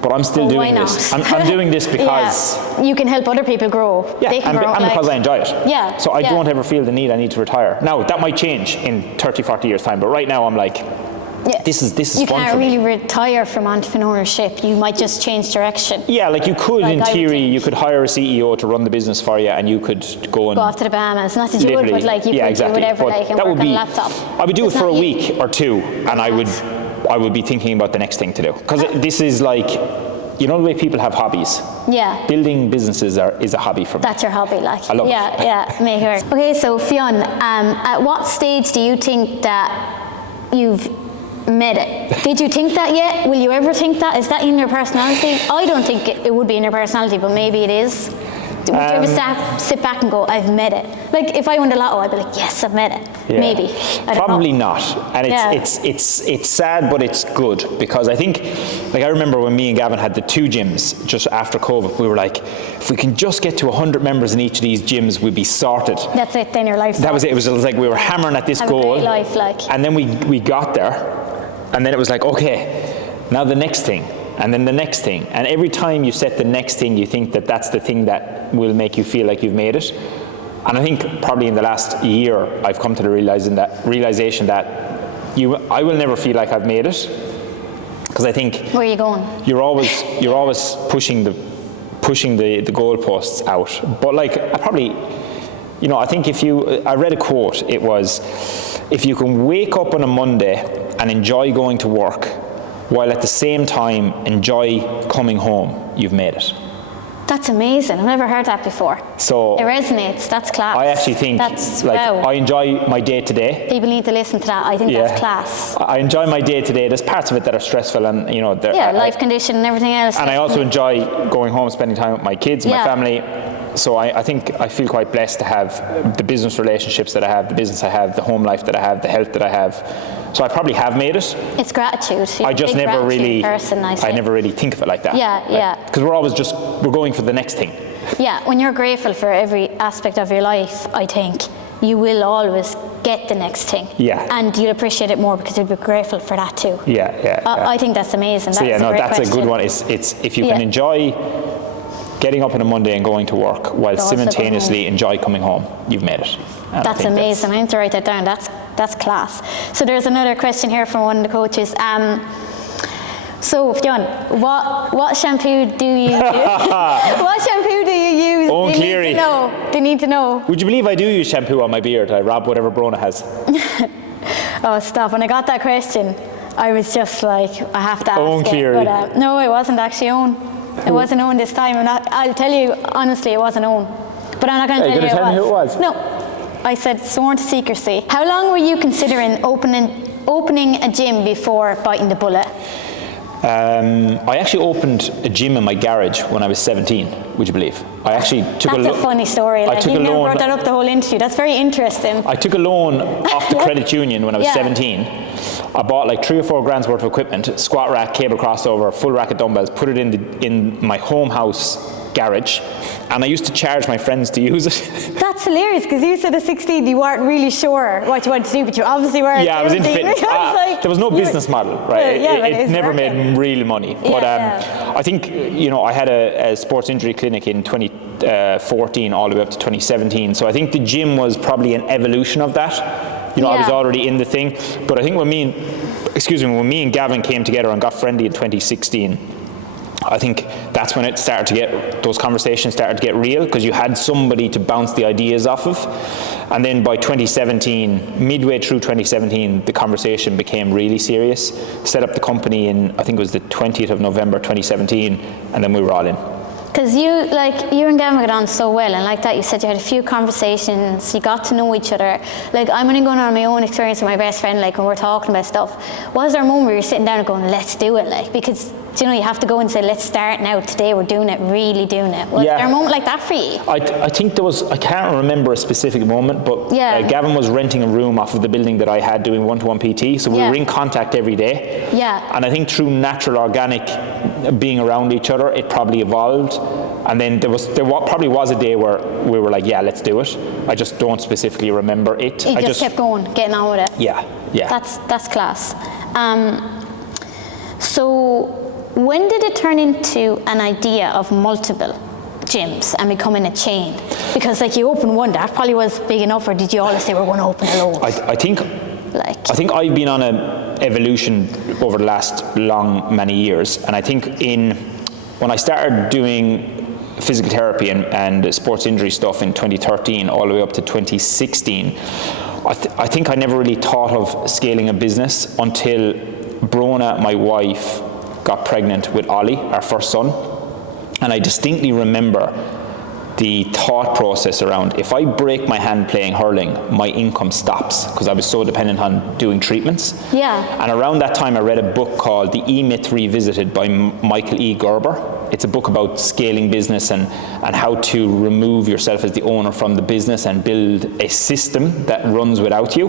But I'm still doing this. I'm doing this because... You can help other people grow. Yeah, they can grow, and because I enjoy it. Yeah. So I don't ever feel the need I need to retire. Now, that might change in 30, 40 years' time, but right now I'm like, this is fun for me. You can't really retire from entrepreneurship. You might just change direction. Yeah, like you could, in theory, you could hire a CEO to run the business for you, and you could go off to the Bahamas. Not that you would, but like you could do whatever, like, and work on a laptop. I would do it for a week or two, and I would be thinking about the next thing to do. Because this is like, you know the way people have hobbies? Yeah. Building businesses is a hobby for me. That's your hobby, like. I love it. Yeah, make it work. Okay, so Fionn, at what stage do you think that you've made it? Did you think that yet? Will you ever think that? Is that in your personality? I don't think it would be in your personality, but maybe it is. Would you ever sit back and go, I've made it? Like if I won the lotto, I'd be like, yes, I've made it. Yeah. Maybe. Probably not. And it's sad, but it's good, because I think, like I remember when me and Gavin had the 2 gyms just after COVID, we were like, if we can just get to 100 members in each of these gyms, we'd be sorted. That's it, then your life. That was it. It was like we were hammering at this goal. Have a great life, like. And then we got there, and then it was like, okay, now the next thing. And then the next thing. And every time you set the next thing, you think that that's the thing that will make you feel like you've made it. And I think probably in the last year, I've come to the realization that I will never feel like I've made it. Because I think... Where are you going? You're always pushing the goalposts out. But like, I think I read a quote, it was, if you can wake up on a Monday and enjoy going to work, while at the same time enjoy coming home, you've made it. That's amazing. I've never heard that before. So it resonates. That's class. I actually think I enjoy my day to day. People need to listen to that. I think that's class. I enjoy my day to day. There's parts of it that are stressful, and life condition and everything else. And I also enjoy going home, spending time with my kids, my family. So I think I feel quite blessed to have the business relationships that I have, the business I have, the home life that I have, the health that I have. So I probably have made it. It's gratitude. I just never really, I never really think of it like that. Yeah. Because we're going for the next thing. Yeah, when you're grateful for every aspect of your life, I think you will always get the next thing. Yeah. And you'll appreciate it more because you'll be grateful for that too. Yeah. I think that's amazing. So that's a good one. It's if you can enjoy getting up on a Monday and going to work while simultaneously enjoy coming home, you've made it. That's amazing. I need to write that down. That's class. So there's another question here from one of the coaches. So Fionn, what shampoo do you use? What shampoo do you use? Owen Cleary. They need to know. Would you believe I do use shampoo on my beard? I rob whatever Brona has. Oh, stop. When I got that question, I was just like, I have to ask Owen Cleary. But, no, it wasn't actually Owen. It wasn't Owen this time. I'll tell you, honestly, it wasn't Owen. But I'm not going to tell you tell me who it was? No. I said sworn to secrecy. How long were you considering opening a gym before biting the bullet? I actually opened a gym in my garage when I was 17, would you believe? I actually took a loan. That's a funny story. Like, you never brought that up the whole interview. That's very interesting. I took a loan off the credit union when I was 17. I bought like 3 or 4 grand's worth of equipment, squat rack, cable crossover, full rack of dumbbells, put it in my home house garage, and I used to charge my friends to use it. That's hilarious, because you said at 16 you weren't really sure what you wanted to do, but you obviously were. Yeah, I was into fitness. There was no business model, right? It never made real money. But I think, I had a sports injury clinic in 2014 all the way up to 2017. So I think the gym was probably an evolution of that. I was already in the thing. But I think when me and Gavin came together and got friendly in 2016, I think that's when those conversations started to get real, because you had somebody to bounce the ideas off of. And then by 2017, midway through 2017, the conversation became really serious. Set up the company in, I think it was the 20th of November 2017, and then we were all in. Because you and Gavin got on so well, and like that, you said you had a few conversations, you got to know each other. Like, I'm only going on my own experience with my best friend, like when we're talking about stuff. Was there a moment where you're sitting down and going, let's do it? Like, because, you know, you have to go and say, let's start now, today we're doing it, really doing it. Was there a moment like that for you? I think there was, I can't remember a specific moment, but Gavin was renting a room off of the building that I had doing one-to-one PT, so we were in contact every day. Yeah. And I think through natural, organic being around each other, it probably evolved. And then there probably was a day where we were like, yeah, let's do it. I just don't specifically remember it. You just kept going, getting on with it. Yeah. That's class. So when did it turn into an idea of multiple gyms and becoming a chain? Because like you opened one, that probably was big enough, or did you always say we're going to open a load? I think I've been on an evolution over the last many years, and I think when I started doing physical therapy and sports injury stuff in 2013 all the way up to 2016, I think I never really thought of scaling a business until Brona, my wife, got pregnant with Ollie, our first son. And I distinctly remember the thought process around, if I break my hand playing hurling, my income stops, because I was so dependent on doing treatments. Yeah. And around that time I read a book called The E-Myth Revisited by Michael E. Gerber. It's a book about scaling business and how to remove yourself as the owner from the business and build a system that runs without you.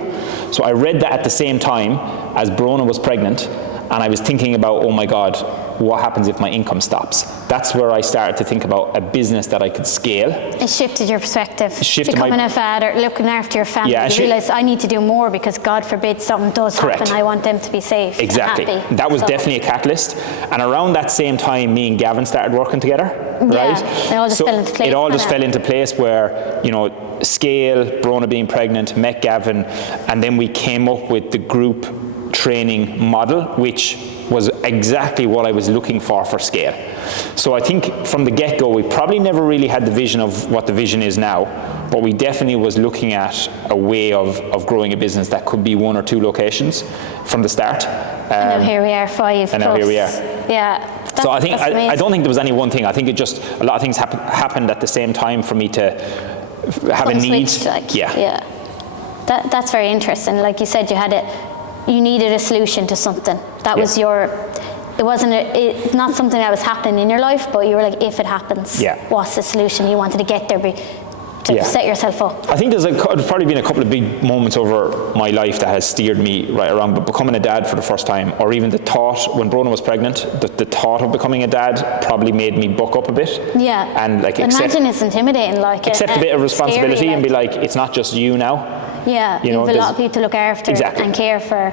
So I read that at the same time as Brona was pregnant, and I was thinking about, oh my God, what happens if my income stops? That's where I started to think about a business that I could scale. It shifted your perspective. Becoming a father, looking after your family. Yeah, you realised I need to do more, because God forbid something does happen, I want them to be safe. Exactly. And happy. That was definitely a catalyst. And around that same time, me and Gavin started working together, right? It all just fell into place. It all just fell into place where, you know, scale, Brona being pregnant, met Gavin, and then we came up with the group training model, which was exactly what I was looking for scale. So I think from the get-go, we probably never really had the vision of what the vision is now, but we definitely was looking at a way of growing a business that could be 1 or 2 locations from the start. And now here we are, 5 and now here we are. Yeah. So I think I don't think there was any one thing. I think it just, a lot of things happened at the same time for me to have a need. Yeah. That's very interesting. Like you said, you needed a solution to something. That was it wasn't it's not something that was happening in your life, but you were like, if it happens, what's the solution? You wanted to get there to set yourself up. I think there's probably been a couple of big moments over my life that has steered me right around, but becoming a dad for the first time, or even the thought, when Brona was pregnant, the thought of becoming a dad probably made me buck up a bit. Yeah. And like imagine it's intimidating, like accept a bit of responsibility, scary, and be like, it's not just you now. Yeah, you have a lot of people to look after and care for.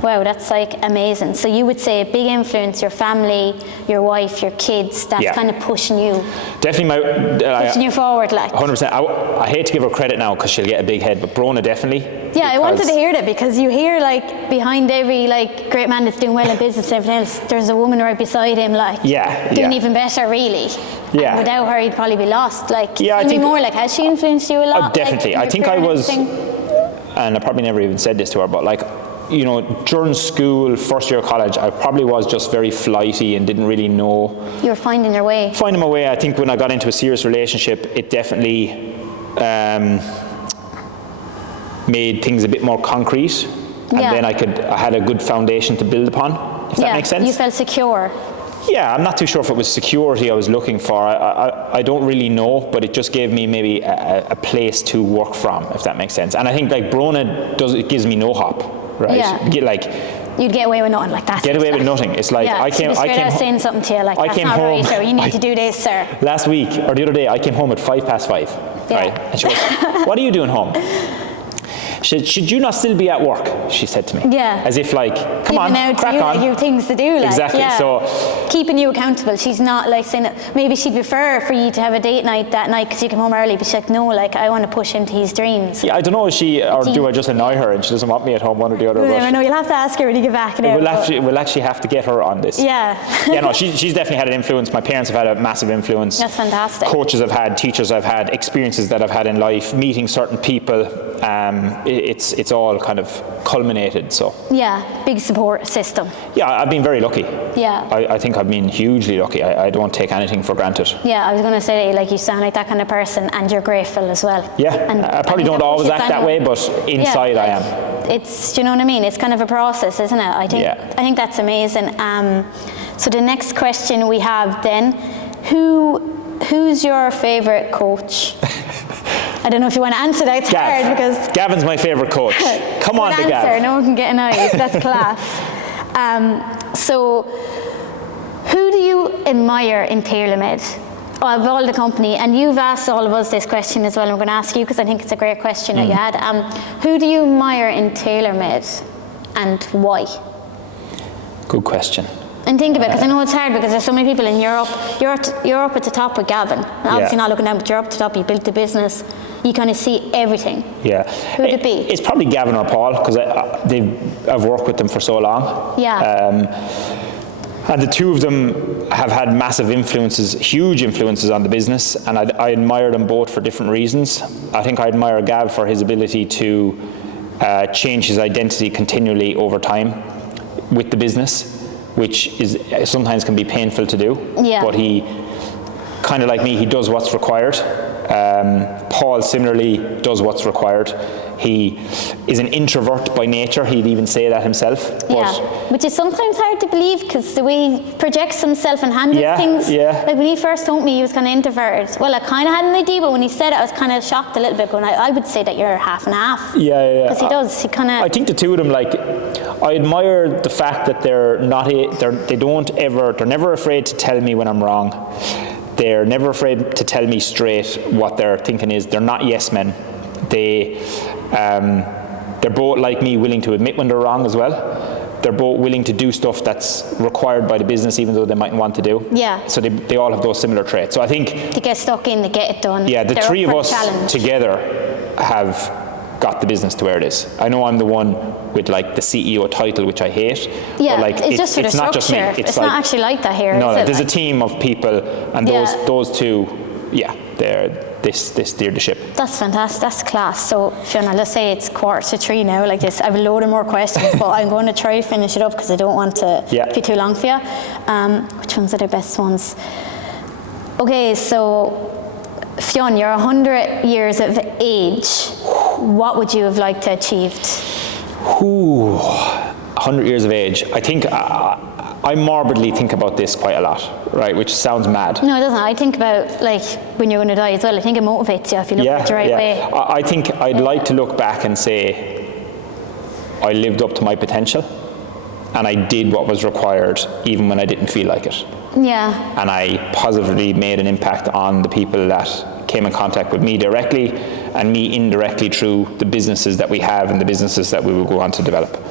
Wow, that's like amazing. So you would say a big influence, your family, your wife, your kids, that's kind of pushing you. Definitely pushing you forward, like. 100%. I hate to give her credit now because she'll get a big head, but Brona definitely. Yeah, I wanted to hear that, because you hear like behind every like great man that's doing well in business and everything else, there's a woman right beside him, like doing even better, really. Yeah. And without her, he'd probably be lost. Like, tell me more, like, has she influenced you a lot? Definitely. Like, I think I was, and I probably never even said this to her, but like, you know, during school, first year of college, I probably was just very flighty and didn't really know. You were finding your way. Finding my way. I think when I got into a serious relationship, it definitely made things a bit more concrete. And then I had a good foundation to build upon, if that makes sense. You felt secure. Yeah, I'm not too sure if it was security I was looking for. I don't really know, but it just gave me maybe a place to work from, if that makes sense. And I think like Brona it gives me no hop. Right? Yeah. You'd get away with nothing like that. Get away with nothing. It's like I came saying something to you like, that's not right, sir. You need to do this, sir. Last week or the other day, I came home at 5:05. Yeah. Right? And she goes, what are you doing home? She said, should you not still be at work? She said to me. Yeah. As if like, come on, crack on. You have things to do. Like, exactly. Yeah. So keeping you accountable. She's not like saying that maybe she'd prefer for you to have a date night that night because you come home early, but she's like, no, like I want to push into his dreams. Yeah, I don't know if do I just annoy her and she doesn't want me at home, one or the other. I know, you'll have to ask her when you get back now. We'll actually have to get her on this. Yeah. Yeah, no, she's definitely had an influence. My parents have had a massive influence. That's fantastic. Coaches I've had, teachers I've had, experiences that I've had in life, meeting certain people. It's all kind of culminated. So yeah, big support system. Yeah, I've been very lucky. Yeah. I think I've been hugely lucky. I don't take anything for granted. Yeah, I was going to say, like, you sound like that kind of person, and you're grateful as well. Yeah, I probably don't always act that way, but inside I am. It's, do you know what I mean? It's kind of a process, isn't it? I think that's amazing. So the next question we have then, who's your favourite coach? I don't know if you want to answer that. It's hard because Gavin's my favourite coach. Come on, the Gav. No one can get annoyed. That's class. So, who do you admire in Tailormade? Of all the company, and you've asked all of us this question as well. I'm going to ask you because I think it's a great question that you had. Who do you admire in Tailormade, and why? Good question. And think about it, because I know it's hard because there's so many people in Europe. You're up at the top with Gavin. And obviously not looking down, but you're up at the top. You built the business. You kind of see everything. Yeah. Who would it be? It's probably Gavin or Paul because I've worked with them for so long. Yeah. And the two of them have had massive influences, huge influences on the business, and I admire them both for different reasons. I think I admire Gav for his ability to change his identity continually over time with the business, which is sometimes can be painful to do. Yeah. But he, kind of like me, he does what's required. Paul similarly does what's required. He is an introvert by nature. He'd even say that himself. Yeah, which is sometimes hard to believe because the way he projects himself and handles things. Yeah. Like when he first told me he was kind of introverted. Well, I kind of had an idea, but when he said it, I was kind of shocked a little bit. Going, I would say that you're half and half. Yeah. Because he does. He kind of. I think the two of them, like, I admire the fact that they're never afraid to tell me when I'm wrong. They're never afraid to tell me straight what their thinking is. They're not yes men. They're both, like me, willing to admit when they're wrong as well. They're both willing to do stuff that's required by the business, even though they mightn't want to do. Yeah. So they all have those similar traits. So I think to get stuck in, to get it done. Yeah, the three of us together have got the business to where it is. I know I'm the one with like the CEO title, which I hate. Yeah, but like it's just for the structure. Not just me. It's not actually like that here. No, there's a team of people, and those two, they're steer the ship. That's fantastic. That's class. So, Fionn, let's say it's 2:45 now, like this. I have a load of more questions, but I'm going to try to finish it up because I don't want to be too long for you. Which ones are the best ones? Okay, so Fionn, you're 100 years of age. What would you have liked to achieve? 100 years of age. I think I morbidly think about this quite a lot, right? Which sounds mad. No, it doesn't. I think about like when you're going to die as well. I think it motivates you if you look at it the right way. I think I'd like to look back and say I lived up to my potential and I did what was required even when I didn't feel like it. Yeah. And I positively made an impact on the people that came in contact with me directly and me indirectly through the businesses that we have and the businesses that we will go on to develop.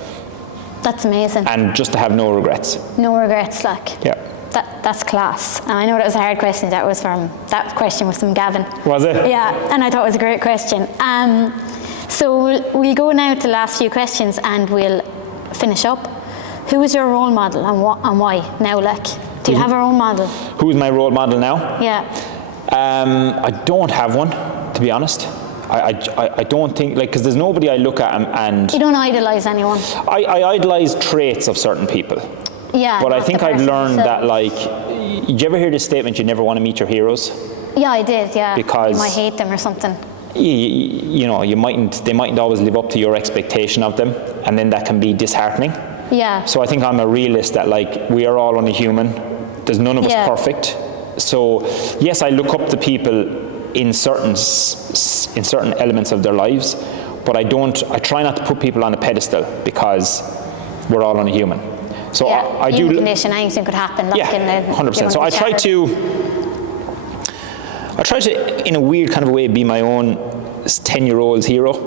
That's amazing. And just to have no regrets. No regrets, like. Yeah. That's class. And I know that was a hard question. That question was from Gavin. Was it? Yeah, and I thought it was a great question. So we'll go now to the last few questions and we'll finish up. Who is your role model and why now, like? Do you have a role model? Who's my role model now? Yeah. I don't have one, to be honest. I don't think, like, because there's nobody I look at and... You don't idolize anyone? I idolize traits of certain people. Yeah. But I think I've learned that, like, did you ever hear this statement, you never want to meet your heroes? Yeah, I did, yeah. Because... You might hate them or something. You know, they mightn't always live up to your expectation of them, and then that can be disheartening. Yeah. So I think I'm a realist that, like, we are all only human. There's none of us perfect. So, yes, I look up to people in certain elements of their lives, but I try not to put people on a pedestal because we're all only human. So I do. Condition, anything could happen. Like 100%. So I try to, in a weird kind of way, be my own 10-year-old's hero.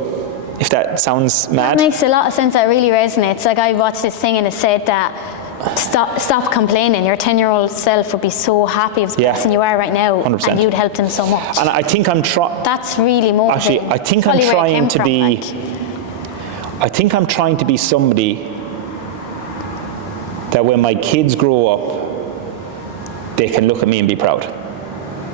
if that sounds mad. That makes a lot of sense. That really resonates. Like, I watched this thing and it said that stop complaining. Your 10-year-old self would be so happy with the person you are right now, 100%. and you'd help them so much. And I think I'm trying. That's really motivating. Actually, I think I'm trying to be. I think I'm trying to be somebody that when my kids grow up, they can look at me and be proud.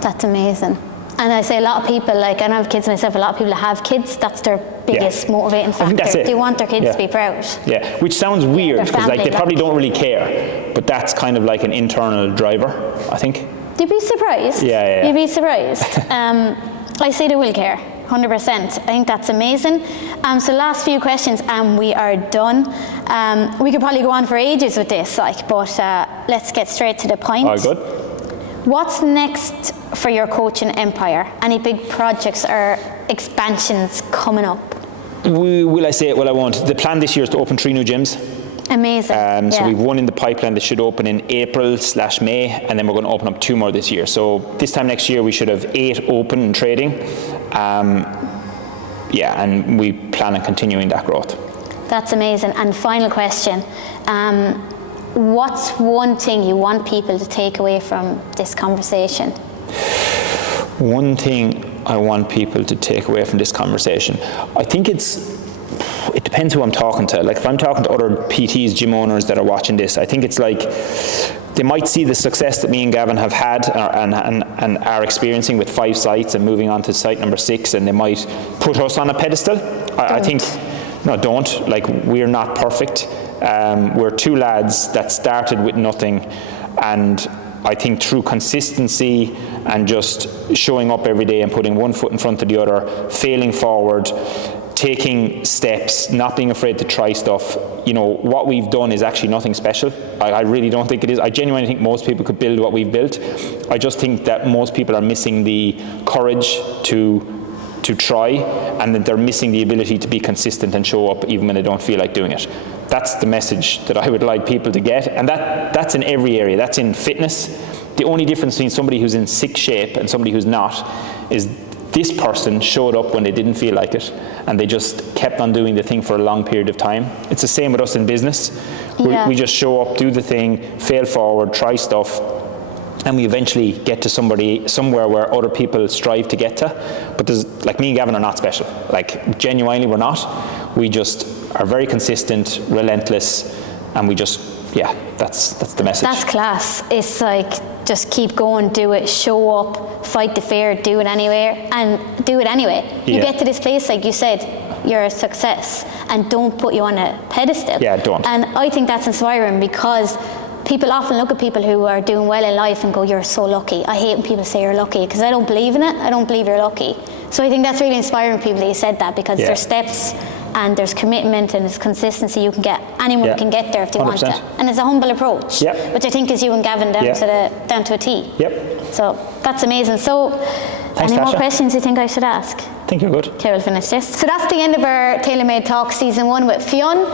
That's amazing. And I say a lot of people, like, I don't have kids myself, a lot of people that have kids, that's their biggest motivating factor. I think that's it. They want their kids to be proud. Yeah, which sounds weird, because like they probably don't really care, but that's kind of like an internal driver, I think. You'd be surprised. Yeah. You'd be surprised. I say they will care, 100%. I think that's amazing. So last few questions and we are done. We could probably go on for ages with this, like, but let's get straight to the point. All good. What's next for your coaching empire? Any big projects or expansions coming up? Will I say it? Well, I won't. The plan this year is to open 3 new gyms. Amazing. So we've 1 in the pipeline that should open in April/May, and then we're going to open up 2 more this year. So this time next year we should have 8 open and trading. And we plan on continuing that growth. That's amazing. And final question. What's one thing you want people to take away from this conversation? One thing I want people to take away from this conversation, I think it depends who I'm talking to. Like, if I'm talking to other PTs, gym owners that are watching this, I think it's like they might see the success that me and Gavin have had and are experiencing with 5 sites and moving on to site number 6, and they might put us on a pedestal. I think, no, don't. Like, we're not perfect. We're 2 lads that started with nothing, and I think through consistency and just showing up every day and putting one foot in front of the other, failing forward, taking steps, not being afraid to try stuff, you know, what we've done is actually nothing special. I really don't think it is. I genuinely think most people could build what we've built. I just think that most people are missing the courage to try, and that they're missing the ability to be consistent and show up even when they don't feel like doing it. That's the message that I would like people to get, and that's in every area. That's in fitness. The only difference between somebody who's in sick shape and somebody who's not is this person showed up when they didn't feel like it, and they just kept on doing the thing for a long period of time. It's the same with us in business. We just show up, do the thing, fail forward, try stuff, and we eventually get to somewhere where other people strive to get to. But there's, like, me and Gavin are not special. Like, genuinely, we're not. We just are very consistent, relentless, and we just, that's the message. That's class. It's like, just keep going, do it, show up, fight the fear, do it anyway, and do it anyway. You get to this place, like you said, you're a success, and don't put you on a pedestal. Yeah, don't. And I think that's inspiring, because people often look at people who are doing well in life and go, you're so lucky. I hate when people say you're lucky, because I don't believe in it. I don't believe you're lucky. So I think that's really inspiring people that you said that, because there's steps and there's commitment and there's consistency. You can get, anyone can get there if they 100%. Want to. And it's a humble approach, which I think is you and Gavin down to a T. So that's amazing. So thanks, any Tasha. more questions you think I should ask? I think you're good. Okay, we'll finish this. So that's the end of our Tailormade Talks Season 1 with Fionn.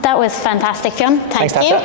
That was fantastic, Fionn. Thank you.